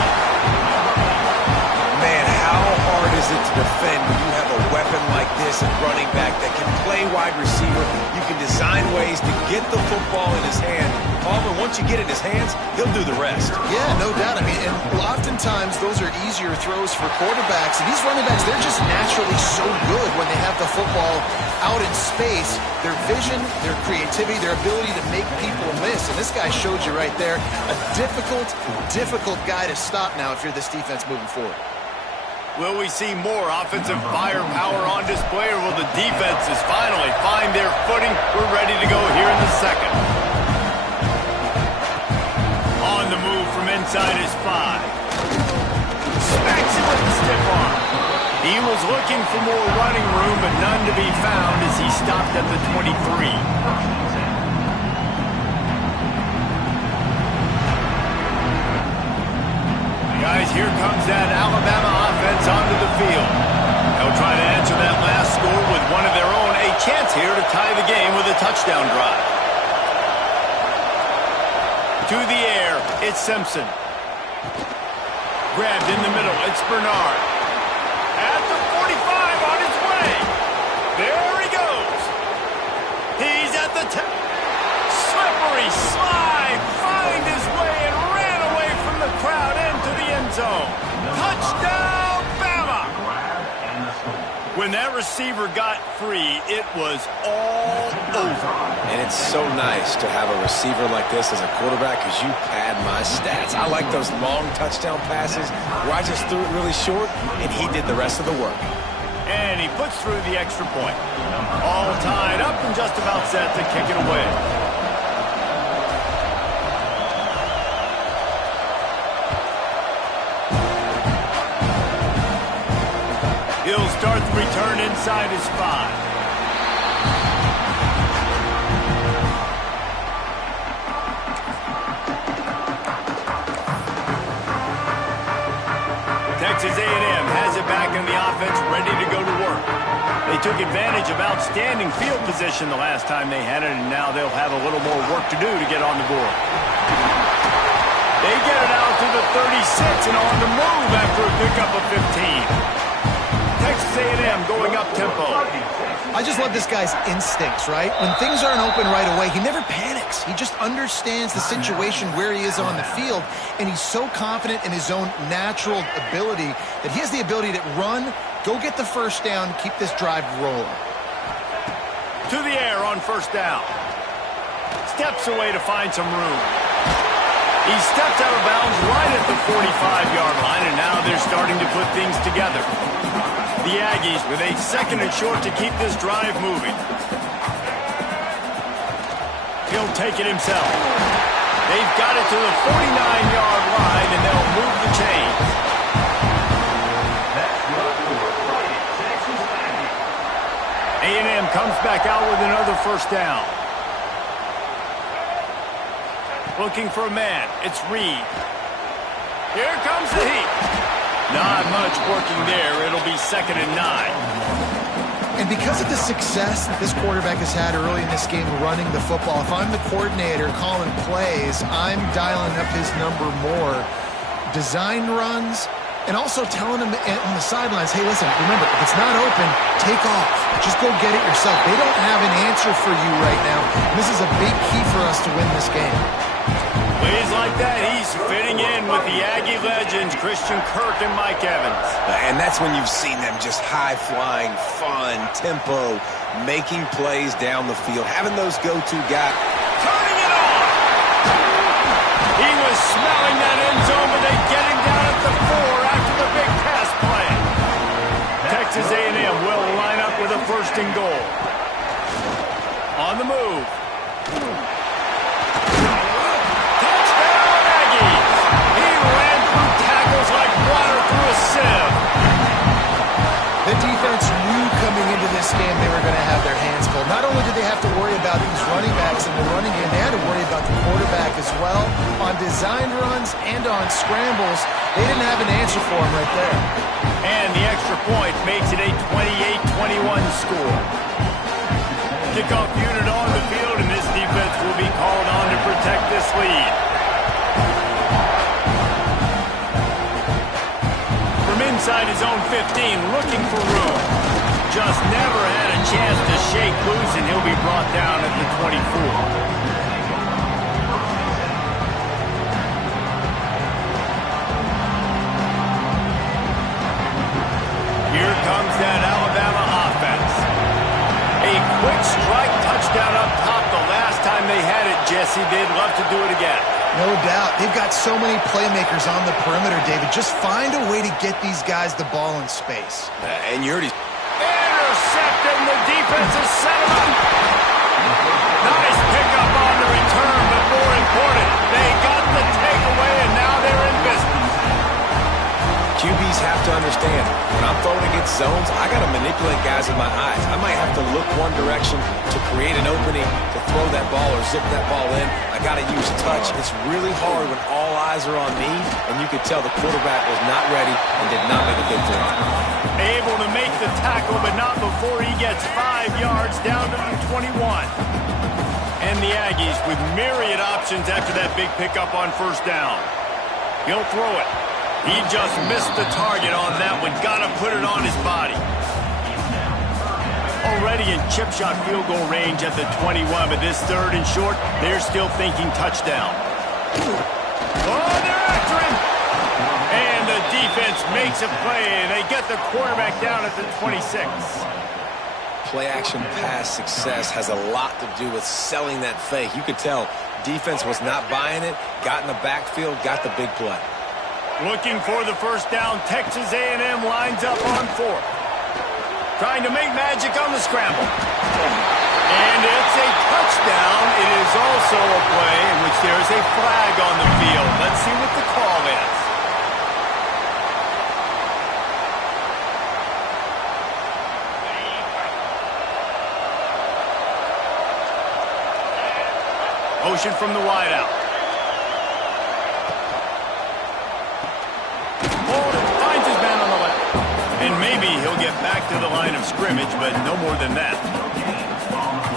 Man, how hard is it to defend when you have a weapon like this at running back that can play wide receiver? You can design get the football in his hand. Palmer, once you get it in his hands, he'll do the rest. Yeah, no doubt. I mean, and oftentimes those are easier throws for quarterbacks. And these running backs, they're just naturally so good when they have the football out in space. Their vision, their creativity, their ability to make people miss. And this guy showed you right there, a difficult guy to stop now if you're this defense moving forward. Will we see more offensive firepower on display, or will the defenses finally find their footing? We're ready to go here in the second. On the move from inside his 5. Smacks him with the stiff arm. He was looking for more running room, but none to be found as he stopped at the 23. Guys, here comes that Alabama offense onto the field. They'll try to answer that last score with one of their own. A chance here to tie the game with a touchdown drive. To the air, it's Simpson. Grabbed in the middle, it's Bernard. At the 45, on his way. There he goes. He's at the 10. Slippery slide, find his way and ran away from the crowd into the end zone. Touchdown, Bama! When that receiver got free, it was all over. And it's so nice to have a receiver like this as a quarterback because you pad my stats. I like those long touchdown passes where I just threw it really short and he did the rest of the work. And he puts through the extra point. All tied up and just about set to kick it away. He'll start the return inside his 5. Texas A&M has it back in the offense, ready to go to work. They took advantage of outstanding field position the last time they had it, and now they'll have a little more work to do to get on the board. They get it out to the 36 and on the move after a pickup of 15. Texas A&M going up tempo. I just love this guy's instincts, right? When things aren't open right away, he never panics. He just understands the situation where he is on the field, and he's so confident in his own natural ability that he has the ability to run, go get the first down, keep this drive rolling. To the air on first down. Steps away to find some room. He steps out of bounds right at the 45-yard line, and now they're starting to put things together. The Aggies with a second and short to keep this drive moving. He'll take it himself. They've got it to the 49-yard line, and they'll move the chains. A&M comes back out with another first down. Looking for a man. It's Reed. Here comes the heat. Not much working there. It'll be 2nd and 9. And because of the success that this quarterback has had early in this game running the football, if I'm the coordinator calling plays, I'm dialing up his number more. Design runs, and also telling him on the sidelines, hey, listen, remember, if it's not open, take off. Just go get it yourself. They don't have an answer for you right now. This is a big key for us to win this game. Plays like that, he's fitting in with the Aggie legends, Christian Kirk and Mike Evans. And that's when you've seen them just high-flying, fun, tempo, making plays down the field, having those go-to guys. Turning it on! He was smelling that end zone, but they get him down at the 4 after the big pass play. Texas A&M will line up with a 1st and goal. On the move. The defense knew coming into this game they were going to have their hands full. Not only did they have to worry about these running backs in the running game, they had to worry about the quarterback as well. On design runs and on scrambles, they didn't have an answer for him right there. And the extra point makes it a 28-21 score. Kickoff unit on the field, and this defense will be called on to protect this lead. From inside his own 15, looking for room. Just never had a chance to shake loose, and he'll be brought down at the 24. Here comes that Alabama offense. A quick strike touchdown up top the last time they had it, Jesse. They'd love to do it again. No doubt. They've got so many playmakers on the perimeter, David. Just find a way to get these guys the ball in space. And you already... Intercepted, and the defense has set him up. Nice pickup on the return, but more important, they got the takeaway, and now they're in business. QBs have to understand, when I'm throwing against zones, I got to manipulate guys with my eyes. I might have to look one direction to create an opening to throw that ball or zip that ball in. I got to use touch. It's really hard when all eyes are on me, and you could tell the quarterback was not ready and did not make a good throw. Able to make the tackle, but not before he gets 5 yards down to the 21. And the Aggies with myriad options after that big pickup on first down. He'll throw it. He just missed the target on that one. Got to put it on his body. Already in chip shot field goal range at the 21, but this third and short, they're still thinking touchdown. Oh, they're after him! And the defense makes a play, and they get the quarterback down at the 26. Play-action pass success has a lot to do with selling that fake. You could tell defense was not buying it, got in the backfield, got the big play. Looking for the first down, Texas A&M lines up on fourth. Trying to make magic on the scramble. And it's a touchdown. It is also a play in which there is a flag on the field. Let's see what the call is. Motion from the wideout. Finds his man on the left. And maybe he'll get back to the line of scrimmage, but no more than that.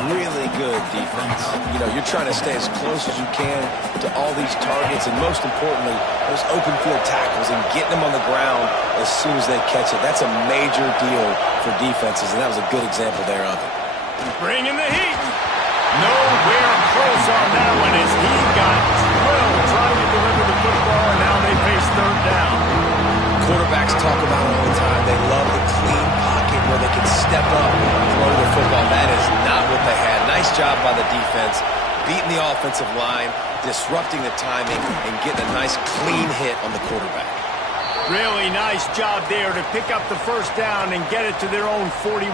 Really good defense. You know, you're trying to stay as close as you can to all these targets, and most importantly, those open field tackles and getting them on the ground as soon as they catch it. That's a major deal for defenses, and that was a good example there of it. Bringing the heat. Nowhere close on that one as he got drilled trying to deliver the football, and now they face third down. Quarterbacks talk about it all the time. They love the clean pocket where they can step up and throw the football. That is not what they had. Nice job by the defense, beating the offensive line, disrupting the timing, and getting a nice clean hit on the quarterback. Really nice job there to pick up the first down and get it to their own 41.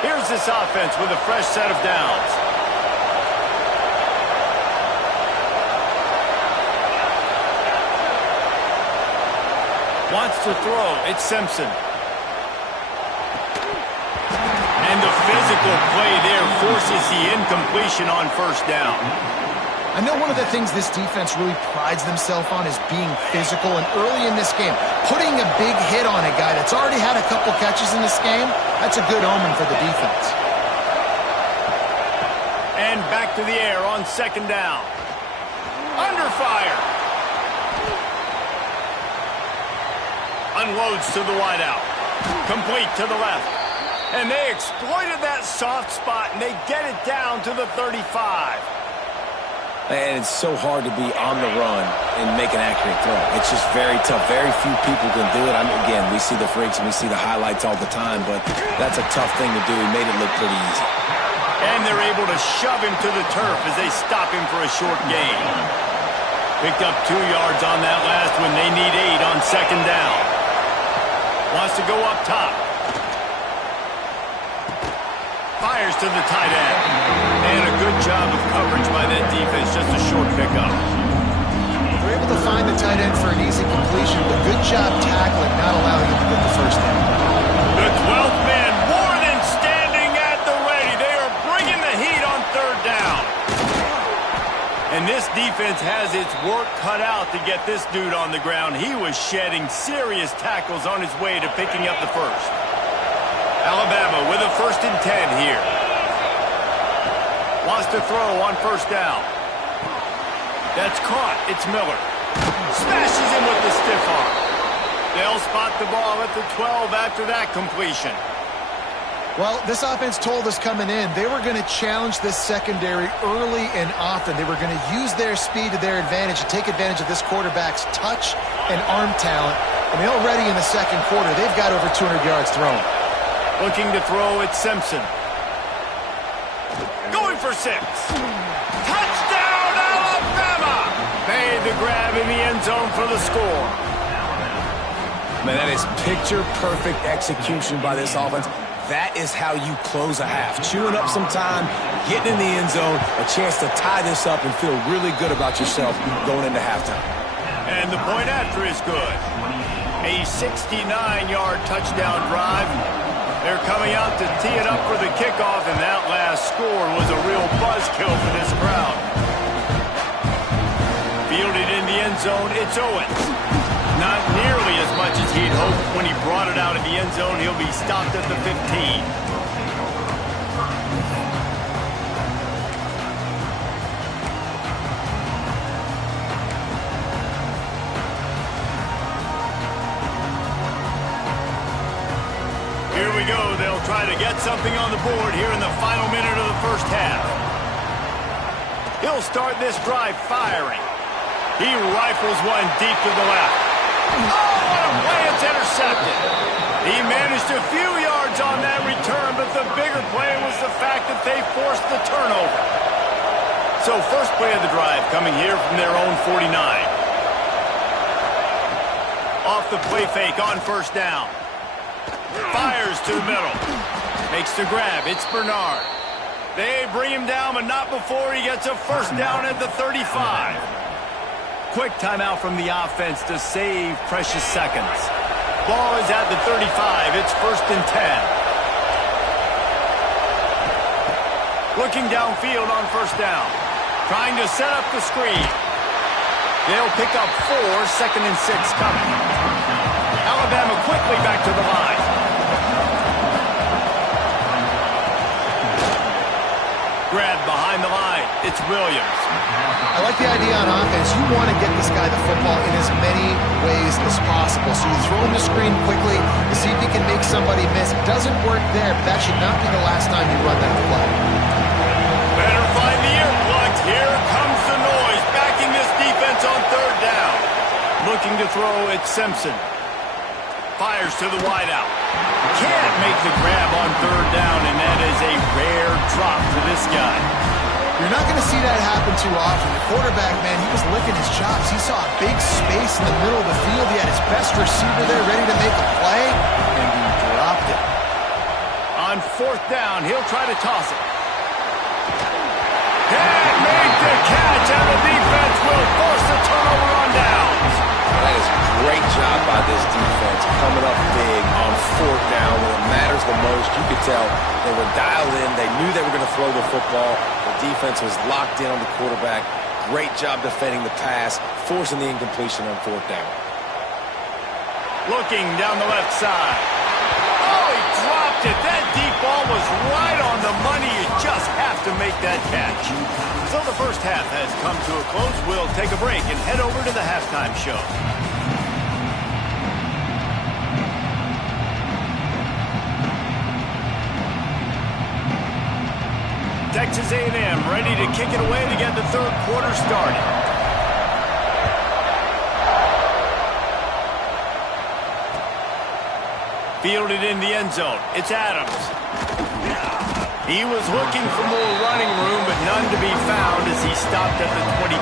Here's this offense with a fresh set of downs. Wants to throw. It's Simpson. And the physical play there forces the incompletion on first down. I know one of the things this defense really prides themselves on is being physical, and early in this game, putting a big hit on a guy that's already had a couple catches in this game, that's a good omen for the defense. And back to the air on second down. Under fire. Unloads to the wideout. Complete to the left. And they exploited that soft spot, and they get it down to the 35. And it's so hard to be on the run and make an accurate throw. It's just very tough. Very few people can do it. Again, we see the freaks and we see the highlights all the time, but that's a tough thing to do. He made it look pretty easy. And they're able to shove him to the turf as they stop him for a short gain. Picked up 2 yards on that last one. They need 8 on second down. Wants to go up top. Fires to the tight end. And a good job of coverage by that defense. Just a short pickup. They're able to find the tight end for an easy completion, but good job tackling, not allowing him to get the first down. The 12th man more than standing at the ready. They are bringing the heat on third down. And this defense has its work cut out to get this dude on the ground. He was shedding serious tackles on his way to picking up the first. Alabama with a 1st and 10 here. Wants to throw on first down. That's caught. It's Miller. Smashes him with the stiff arm. They'll spot the ball at the 12 after that completion. Well, this offense told us coming in they were going to challenge this secondary early and often. They were going to use their speed to their advantage and take advantage of this quarterback's touch and arm talent. And already in the second quarter, they've got over 200 yards thrown. Looking to throw at Simpson. Going for 6. Touchdown, Alabama! Made the grab in the end zone for the score. Man, that is picture-perfect execution by this offense. That is how you close a half. Chewing up some time, getting in the end zone, a chance to tie this up and feel really good about yourself going into halftime. And the point after is good. A 69-yard touchdown drive. They're coming out to tee it up for the kickoff, and that last score was a real buzzkill for this crowd. Fielded in the end zone, it's Owens. Not nearly as much as he'd hoped. When he brought it out of the end zone, he'll be stopped at the 15. Here we go. They'll try to get something on the board here in the final minute of the first half. He'll start this drive firing. He rifles one deep to the left. Oh, what a play. It's intercepted. He managed a few yards on that return, but the bigger play was the fact that they forced the turnover. So first play of the drive coming here from their own 49. Off the play fake on first down. Fires to the middle. Makes the grab. It's Bernard. They bring him down, but not before he gets a first down at the 35. Quick timeout from the offense to save precious seconds. Ball is at the 35. It's 1st and 10. Looking downfield on first down. Trying to set up the screen. They'll pick up 4, 2nd and 6 coming. Alabama quickly back to the line. Grab behind the line. It's Williams. I like the idea on offense. You want to get this guy the football in as many ways as possible. So you throw him the screen quickly to see if he can make somebody miss. It doesn't work there, but that should not be the last time you run that play. Better find the earplugs. Here comes the noise, backing this defense on 3rd down. Looking to throw at Simpson. Fires to the wideout. Can't make the grab on 3rd down, and that is a rare drop for this guy. You're not going to see that happen too often. The quarterback, man, he was licking his chops. He saw a big space in the middle of the field. He had his best receiver there ready to make a play, and he dropped it. On 4th down, he'll try to toss it. Can't make the catch, and the defense will force the turnover on downs. That is a great job by this defense, coming up big on 4th down when it matters the most. You could tell they were dialed in. They knew they were going to throw the football. The defense was locked in on the quarterback. Great job defending the pass, forcing the incompletion on 4th down. Looking down the left side. Oh, he dropped it. That deep ball was right on the money. You just have to make that catch. So the first half has come to a close. We'll take a break and head over to the halftime show. Texas A&M ready to kick it away to get the 3rd quarter started. Fielded in the end zone. It's Adams. He was looking for more running room, but none to be found as he stopped at the 23.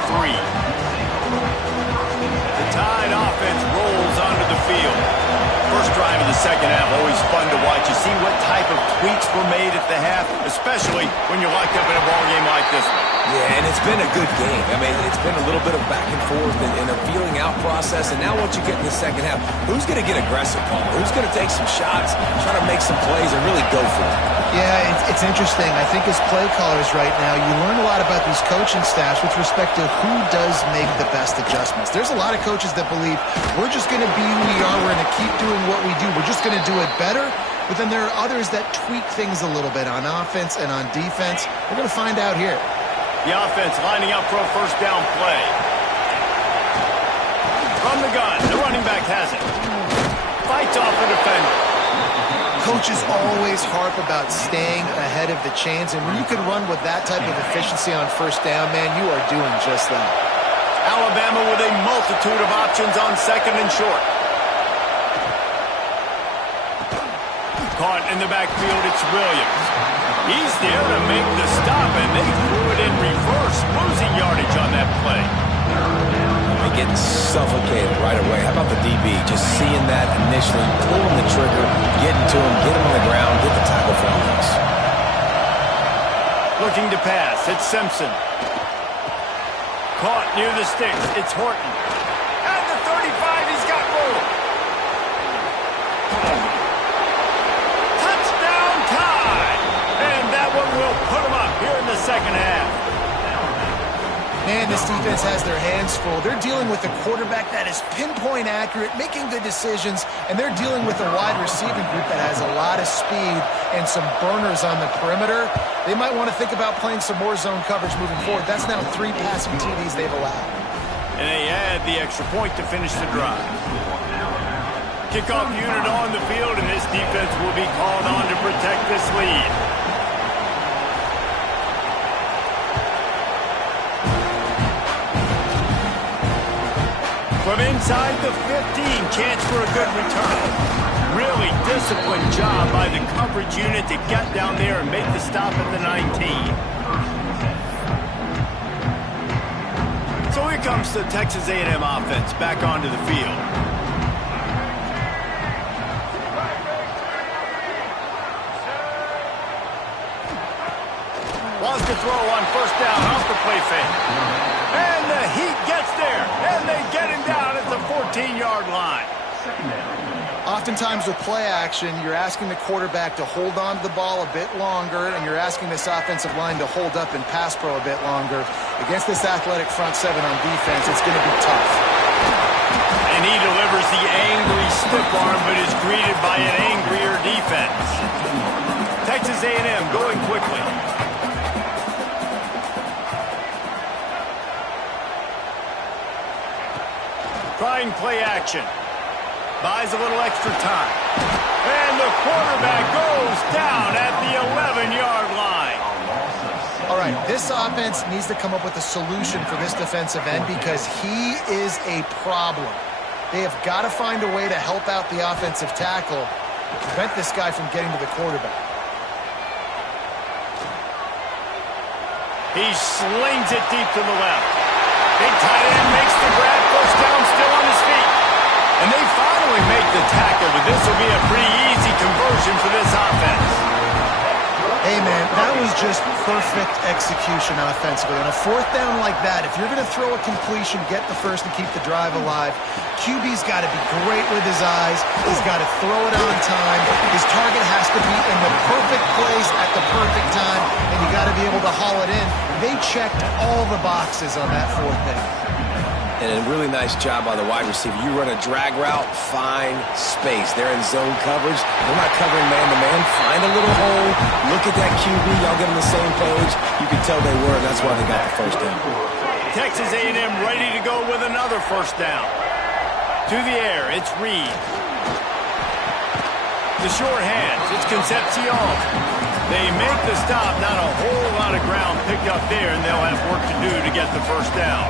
The Tide offense rolls onto the field. First drive of the second half, always fun to watch. You see what type of tweaks were made at the half, especially when you're locked up in a ball game like this one. Yeah, and it's been a good game. I mean, it's been a little bit of back and forth and a feeling out process. And now once you get in the second half, who's going to get aggressive, Paul? Who's going to take some shots, try to make some plays, and really go for it? Yeah, it's interesting. I think as play callers right now, you learn a lot about these coaching staffs with respect to who does make the best adjustments. There's a lot of coaches that believe we're just going to be who we are. We're going to keep doing what we do. We're just going to do it better. But then there are others that tweak things a little bit on offense and on defense. We're going to find out here. The offense lining up for a first down play. From the gun, the running back has it. Fights off the defender. Coaches always harp about staying ahead of the chains, and when you can run with that type of efficiency on first down, man, you are doing just that. Alabama with a multitude of options on second and short. Caught in the backfield, it's Williams. He's there to make the stop, and they threw it in reverse, losing yardage on that play. They're getting suffocated right away. How about the DB? Just seeing that initially, pulling the trigger, getting to him, get him on the ground, get the tackle for him. Looking to pass, it's Simpson. Caught near the sticks, it's Horton. At the 35, he's got room. Touchdown time! And that one will put him up here in the second half. Man, this defense has their hands full. They're dealing with a quarterback that is pinpoint accurate, making good decisions, and they're dealing with a wide receiving group that has a lot of speed and some burners on the perimeter. They might want to think about playing some more zone coverage moving forward. That's now 3 passing TDs they've allowed. And they add the extra point to finish the drive. Kickoff unit on the field, and this defense will be called on to protect this lead. From inside the 15, chance for a good return. Really disciplined job by the coverage unit to get down there and make the stop at the 19. So here comes the Texas A&M offense back onto the field. Wants to throw on first down off the play fake. And the Heat gets there, and they get him down at the 14-yard line. Oftentimes with play action, you're asking the quarterback to hold on to the ball a bit longer, and you're asking this offensive line to hold up and pass pro a bit longer. Against this athletic front seven on defense, it's going to be tough. And he delivers the angry stiff arm, but is greeted by an angrier defense. Texas A&M going quickly. Trying play action. Buys a little extra time. And the quarterback goes down at the 11-yard line. All right, this offense needs to come up with a solution for this defensive end because he is a problem. They have got to find a way to help out the offensive tackle, prevent this guy from getting to the quarterback. He slings it deep to the left. Big tight end makes the grab, first down, still on his feet. And they finally make the tackle, but this will be a pretty easy conversion for this offense. Hey, man, that was just perfect execution offensively. On a fourth down like that, if you're going to throw a completion, get the first and keep the drive alive, QB's got to be great with his eyes. He's got to throw it on time. His target has to be in the perfect place at the perfect time, and you got to be able to haul it in. They checked all the boxes on that fourth down. And a really nice job by the wide receiver. You run a drag route, find space. They're in zone coverage. They're not covering man-to-man. Find a little hole. Look at that QB. Y'all get on the same page. You can tell they were, and that's why they got the first down. Texas A&M ready to go with another first down. To the air, it's Reed. The short hands, it's Concepcion. They make the stop. Not a whole lot of ground picked up there, and they'll have work to do to get the first down.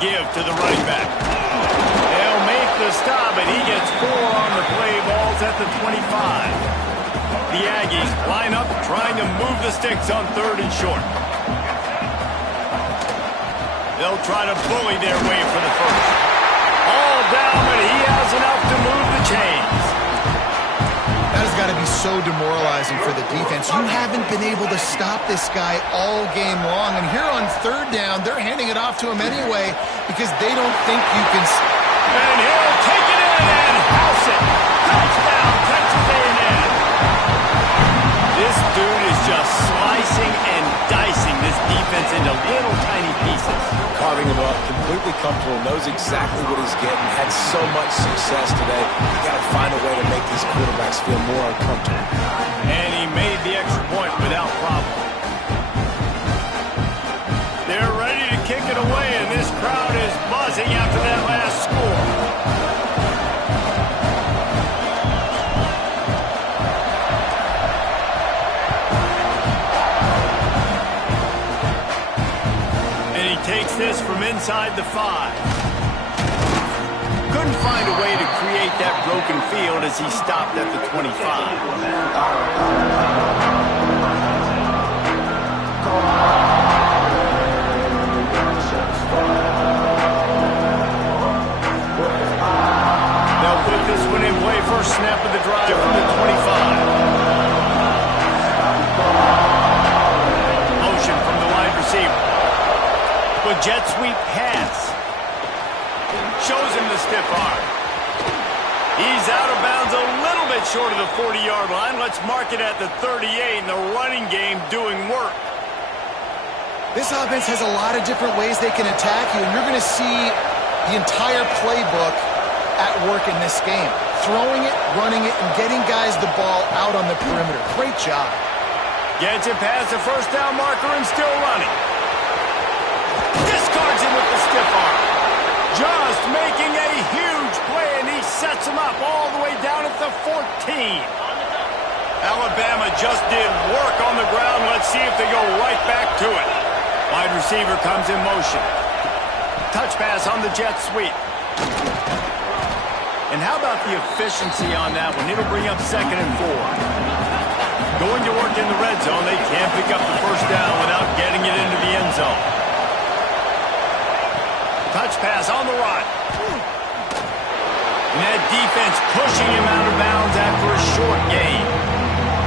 Give to the running back. They'll make the stop, and he gets 4 on the play. Balls at the 25. The Aggies line up, trying to move the sticks on third and short. They'll try to bully their way for the first. All down, but he has enough to move the chains. That has got to be so demoralizing for the defense. You haven't been able to stop this guy all game long. And here on third down, they're handing it off to him anyway because they don't think you can... And he'll take it in and house it. Touchdown, Texas A&M. This dude is just slicing and dicing this defense into little tiny pieces. Carter, setting him up, completely comfortable, knows exactly what he's getting, had so much success today. You got to find a way to make these quarterbacks feel more uncomfortable. And he made the extra point without problem. They're ready to kick it away, and this crowd is buzzing after that last score. Takes this from inside the 5. Couldn't find a way to create that broken field as he stopped at the 25. They'll put this one in play first snap of the drive from the 25. Motion from the wide receiver. With jet sweep pass. Shows him the stiff arm. He's out of bounds a little bit short of the 40-yard line. Let's mark it at the 38, and the running game doing work. This offense has a lot of different ways they can attack you, and you're going to see the entire playbook at work in this game. Throwing it, running it, and getting guys the ball out on the perimeter. Great job. Gets it past the first down marker and still running. Discards him with the stiff arm. Just making a huge play, and he sets him up all the way down at the 14. Alabama just did work on the ground. Let's see if they go right back to it. Wide receiver comes in motion. Touch pass on the jet sweep. And how about the efficiency on that one? It'll bring up 2nd and 4. Going to work in the red zone. They can't pick up the first down without getting it into the end zone. Touch pass on the run. And that defense pushing him out of bounds after a short gain.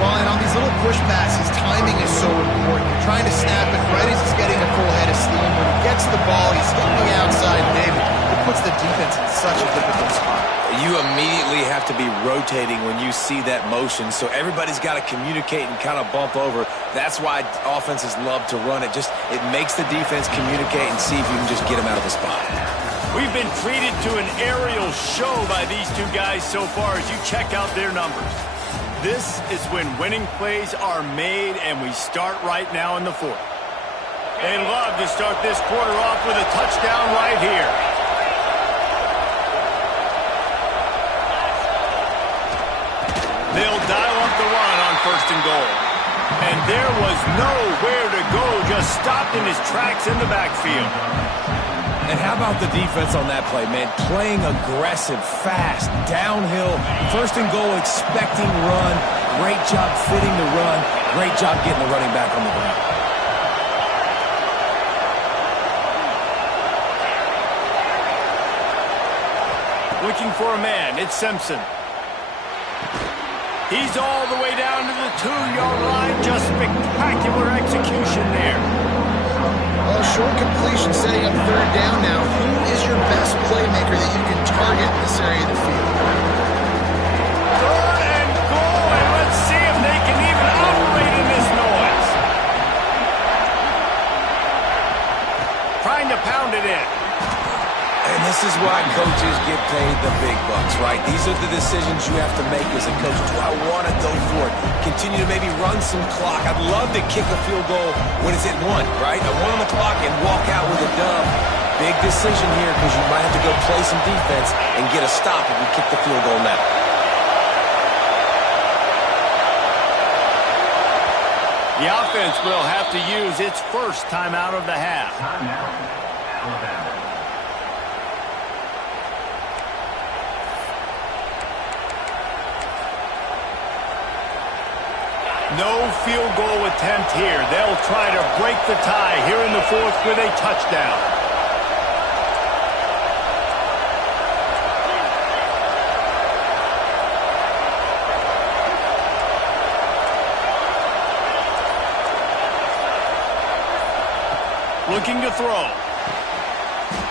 Well, and on these little push passes, timing is so important. You're trying to snap it right as he's getting a full head of steam. When he gets the ball, he's hitting the outside big. It puts the defense in such a difficult spot. You immediately have to be rotating when you see that motion, so everybody's got to communicate and kind of bump over. That's why offenses love to run it. It makes the defense communicate and see if you can just get them out of the spot. We've been treated to an aerial show by these two guys so far as you check out their numbers. This is when winning plays are made, and we start right now in the 4th. They love to start this quarter off with a touchdown right here. They'll dial up the run on 1st and goal. And there was nowhere to go, just stopped in his tracks in the backfield. And how about the defense on that play, man? Playing aggressive, fast, downhill, 1st and goal, expecting run. Great job fitting the run. Great job getting the running back on the ground. Looking for a man, it's Simpson. He's all the way down to the 2-yard line. Just spectacular execution there. Well, short completion setting up 3rd down now. Who is your best playmaker that you can target in this area of the field? 3rd and goal, and let's see if they can even operate in this noise. Trying to pound it in. And this is why coaches get paid the big bucks, right? These are the decisions you have to make as a coach. Do I want to go for it? Continue to maybe run some clock. I'd love to kick a field goal when it's at 1, right? A 1 on the clock and walk out with a dub. Big decision here because you might have to go play some defense and get a stop if you kick the field goal now. The offense will have to use its first timeout of the half. No field goal attempt here. They'll try to break the tie here in the 4th with a touchdown. Looking to throw.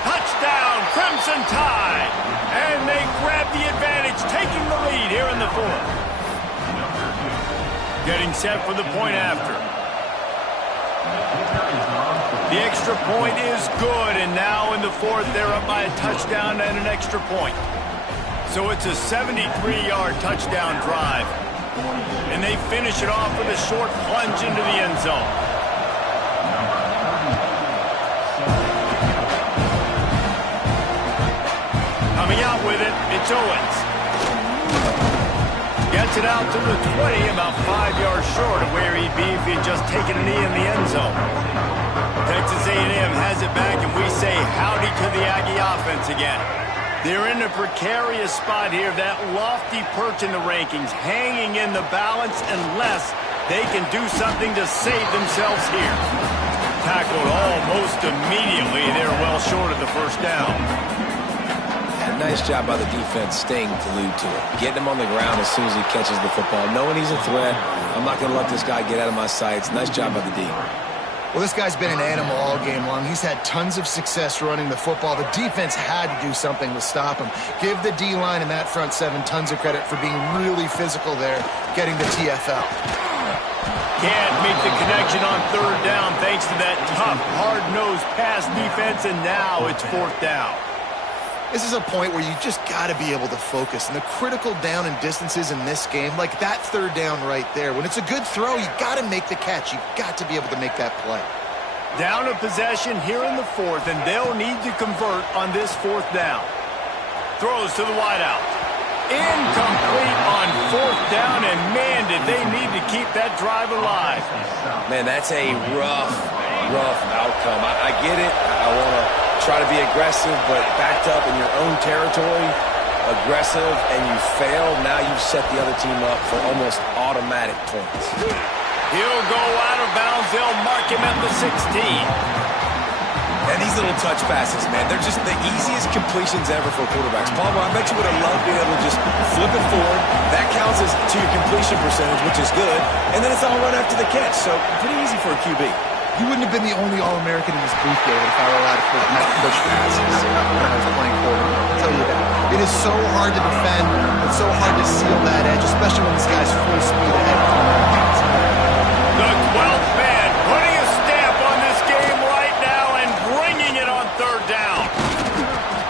Touchdown, Crimson Tide. And they grab the advantage, taking the lead here in the 4th. Getting set for the point after. The extra point is good, and now in the fourth, they're up by a touchdown and an extra point. So it's a 73-yard touchdown drive. And they finish it off with a short plunge into the end zone. Coming out with it, it's Owens. Gets it out to the 20, about 5 yards short of where he'd be if he'd just taken a knee in the end zone. Texas A&M has it back, and we say howdy to the Aggie offense again. They're in a precarious spot here, that lofty perch in the rankings, hanging in the balance unless they can do something to save themselves here. Tackled almost immediately. They're well short of the first down. Nice job by the defense staying glued to it. Getting him on the ground as soon as he catches the football. Knowing he's a threat, I'm not going to let this guy get out of my sights. Nice job by the D. Well, this guy's been an animal all game long. He's had tons of success running the football. The defense had to do something to stop him. Give the D-line and that front seven tons of credit for being really physical there, getting the TFL. Can't make the connection on third down thanks to that tough, hard-nosed pass defense, and now it's fourth down. This is a point where you just got to be able to focus. And the critical down and distances in this game, like that third down right there, when it's a good throw, you got to make the catch. You got to be able to make that play. Down a possession here in the fourth, and they'll need to convert on this fourth down. Throws to the wideout. Incomplete on fourth down, and man, did they need to keep that drive alive. Man, that's a rough outcome. I get it. I want to try to be aggressive, but backed up in your own territory, aggressive, and you fail. Now you've set the other team up for almost automatic points. He'll go out of bounds. They'll mark him at the 16. And these little touch passes, man, they're just the easiest completions ever for quarterbacks. Palmer, I bet you would have loved being able to just flip it forward. That counts as to your completion percentage, which is good. And then it's all run after the catch, so pretty easy for a QB. You wouldn't have been the only All-American in this booth, David, if I were allowed to push passes when I was playing quarterback. I'll tell you that. It is so hard to defend. It's so hard to seal that edge, especially when this guy's full speed ahead. The 12th man putting a stamp on this game right now and bringing it on third down.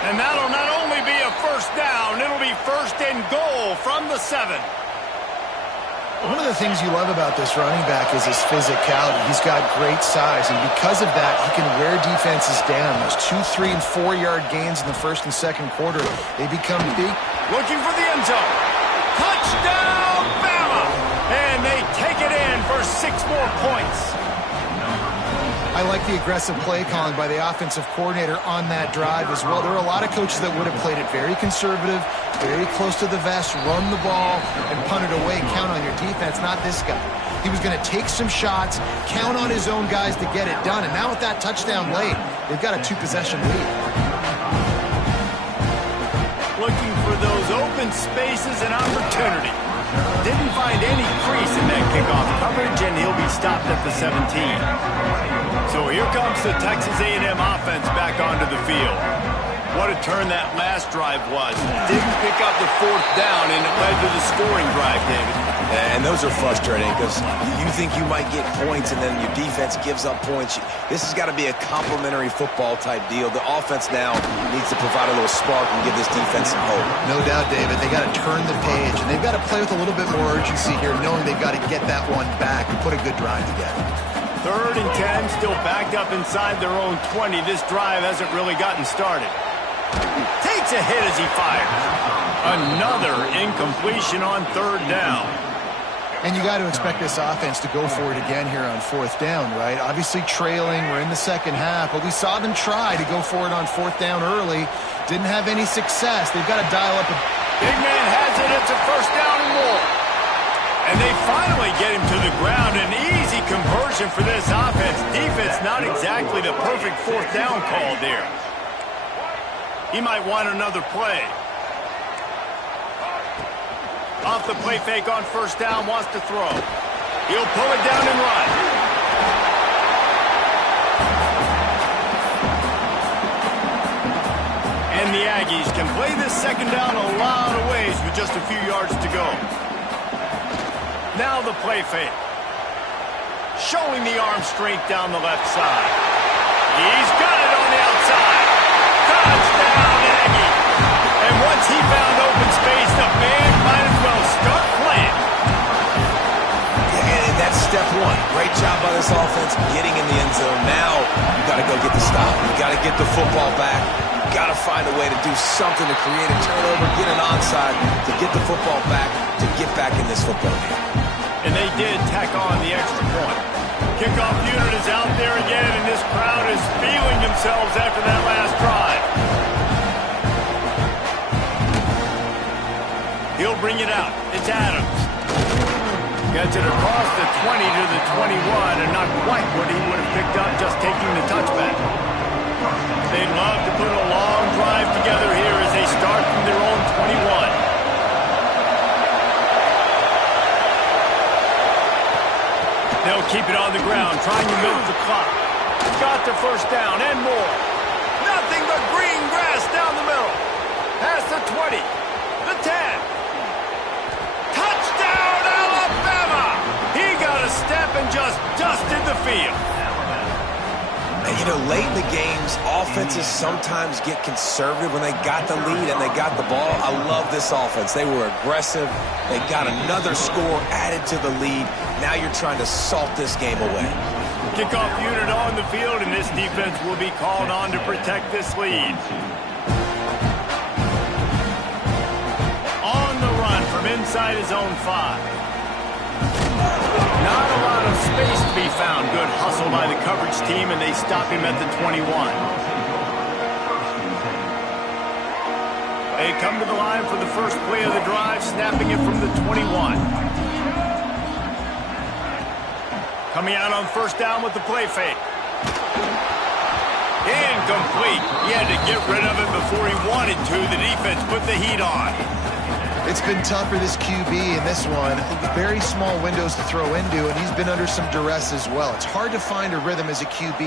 And that'll not only be a first down, it'll be first and goal from the 7. One of the things you love about this running back is his physicality. He's got great size, and because of that, he can wear defenses down. Those 2, 3, and 4-yard gains in the first and second quarter, they become big. Looking for the end zone. Touchdown, Bama! And they take it in for 6 more points. I like the aggressive play calling by the offensive coordinator on that drive as well. There are a lot of coaches that would have played it very conservative, very close to the vest, run the ball, and punt it away. Count on your defense, not this guy. He was going to take some shots, count on his own guys to get it done. And now with that touchdown late, they've got a 2-possession lead. Looking for those open spaces and opportunity. Didn't find any crease in that kickoff coverage, and he'll be stopped at the 17. So here comes the Texas A&M offense back onto the field. What a turn that last drive was. Didn't pick up the fourth down, and it led to the scoring drive, David. And those are frustrating because you think you might get points and then your defense gives up points. This has got to be a complementary football type deal. The offense now needs to provide a little spark and give this defense some hope. No doubt, David. They got to turn the page, and they've got to play with a little bit more urgency here, knowing they've got to get that one back and put a good drive together. 3rd and 10, still backed up inside their own 20. This drive hasn't really gotten started. Takes a hit as he fires. Another incompletion on 3rd down. And you got to expect this offense to go for it again here on 4th down, right? Obviously trailing, we're in the second half, but we saw them try to go for it on 4th down early. Didn't have any success. They've got to dial up. Big man has it. It's a first down and more. And they finally get him to the ground. An easy conversion for this offense. Defense not exactly the perfect 4th down call there. He might want another play. Off the play fake on 1st down, wants to throw. He'll pull it down and run. And the Aggies can play this 2nd down a lot of ways with just a few yards to go. Now the play fake. Showing the arm strength down the left side. He's got it on the outside. Touchdown, Aggie. And once he found open space, the band might as well start playing. And that's step one. Great job by this offense getting in the end zone. Now you got to go get the stop. You got to get the football back. You got to find a way to do something to create a turnover, get an onside, to get the football back, to get back in this football game. And they did tack on the extra point. Kickoff unit is out there again, and this crowd is feeling themselves after that last drive. He'll bring it out. It's Adams. Gets it across the 20 to the 21, and not quite what he would have picked up just taking the touchback. They'd love to put a long drive together here as they start from their own 21. They'll keep it on the ground, trying to milk the clock. Got the first down and more. Nothing but green grass down the middle. Past the 20, the 10. Touchdown, Alabama! He got a step and just dusted the field. And, you know, late in the games, offenses sometimes get conservative when they got the lead and they got the ball. I love this offense. They were aggressive. They got another score added to the lead. Now you're trying to salt this game away. Kickoff unit on the field, and this defense will be called on to protect this lead. On the run from inside his own 5. Not a lot of space to be found. Good hustle by the coverage team, and they stop him at the 21. They come to the line for the first play of the drive, snapping it from the 21. Coming out on first down with the play fake. Incomplete. He had to get rid of it before he wanted to. The defense put the heat on. It's been tough for this QB in this one. Very small windows to throw into, and he's been under some duress as well. It's hard to find a rhythm as a QB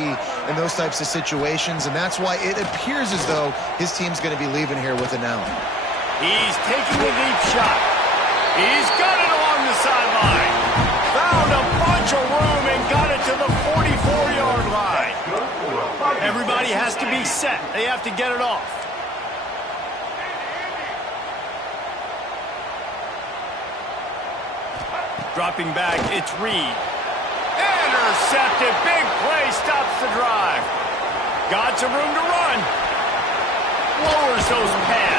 in those types of situations, and that's why it appears as though his team's going to be leaving here with an L. He's taking a deep shot. He's got it along the sideline. Found a bunch of room and got it to the 44-yard line. Everybody has to be set. They have to get it off. Dropping back, it's Reed. Intercepted. Big play stops the drive. Got some room to run. Lowers those pads.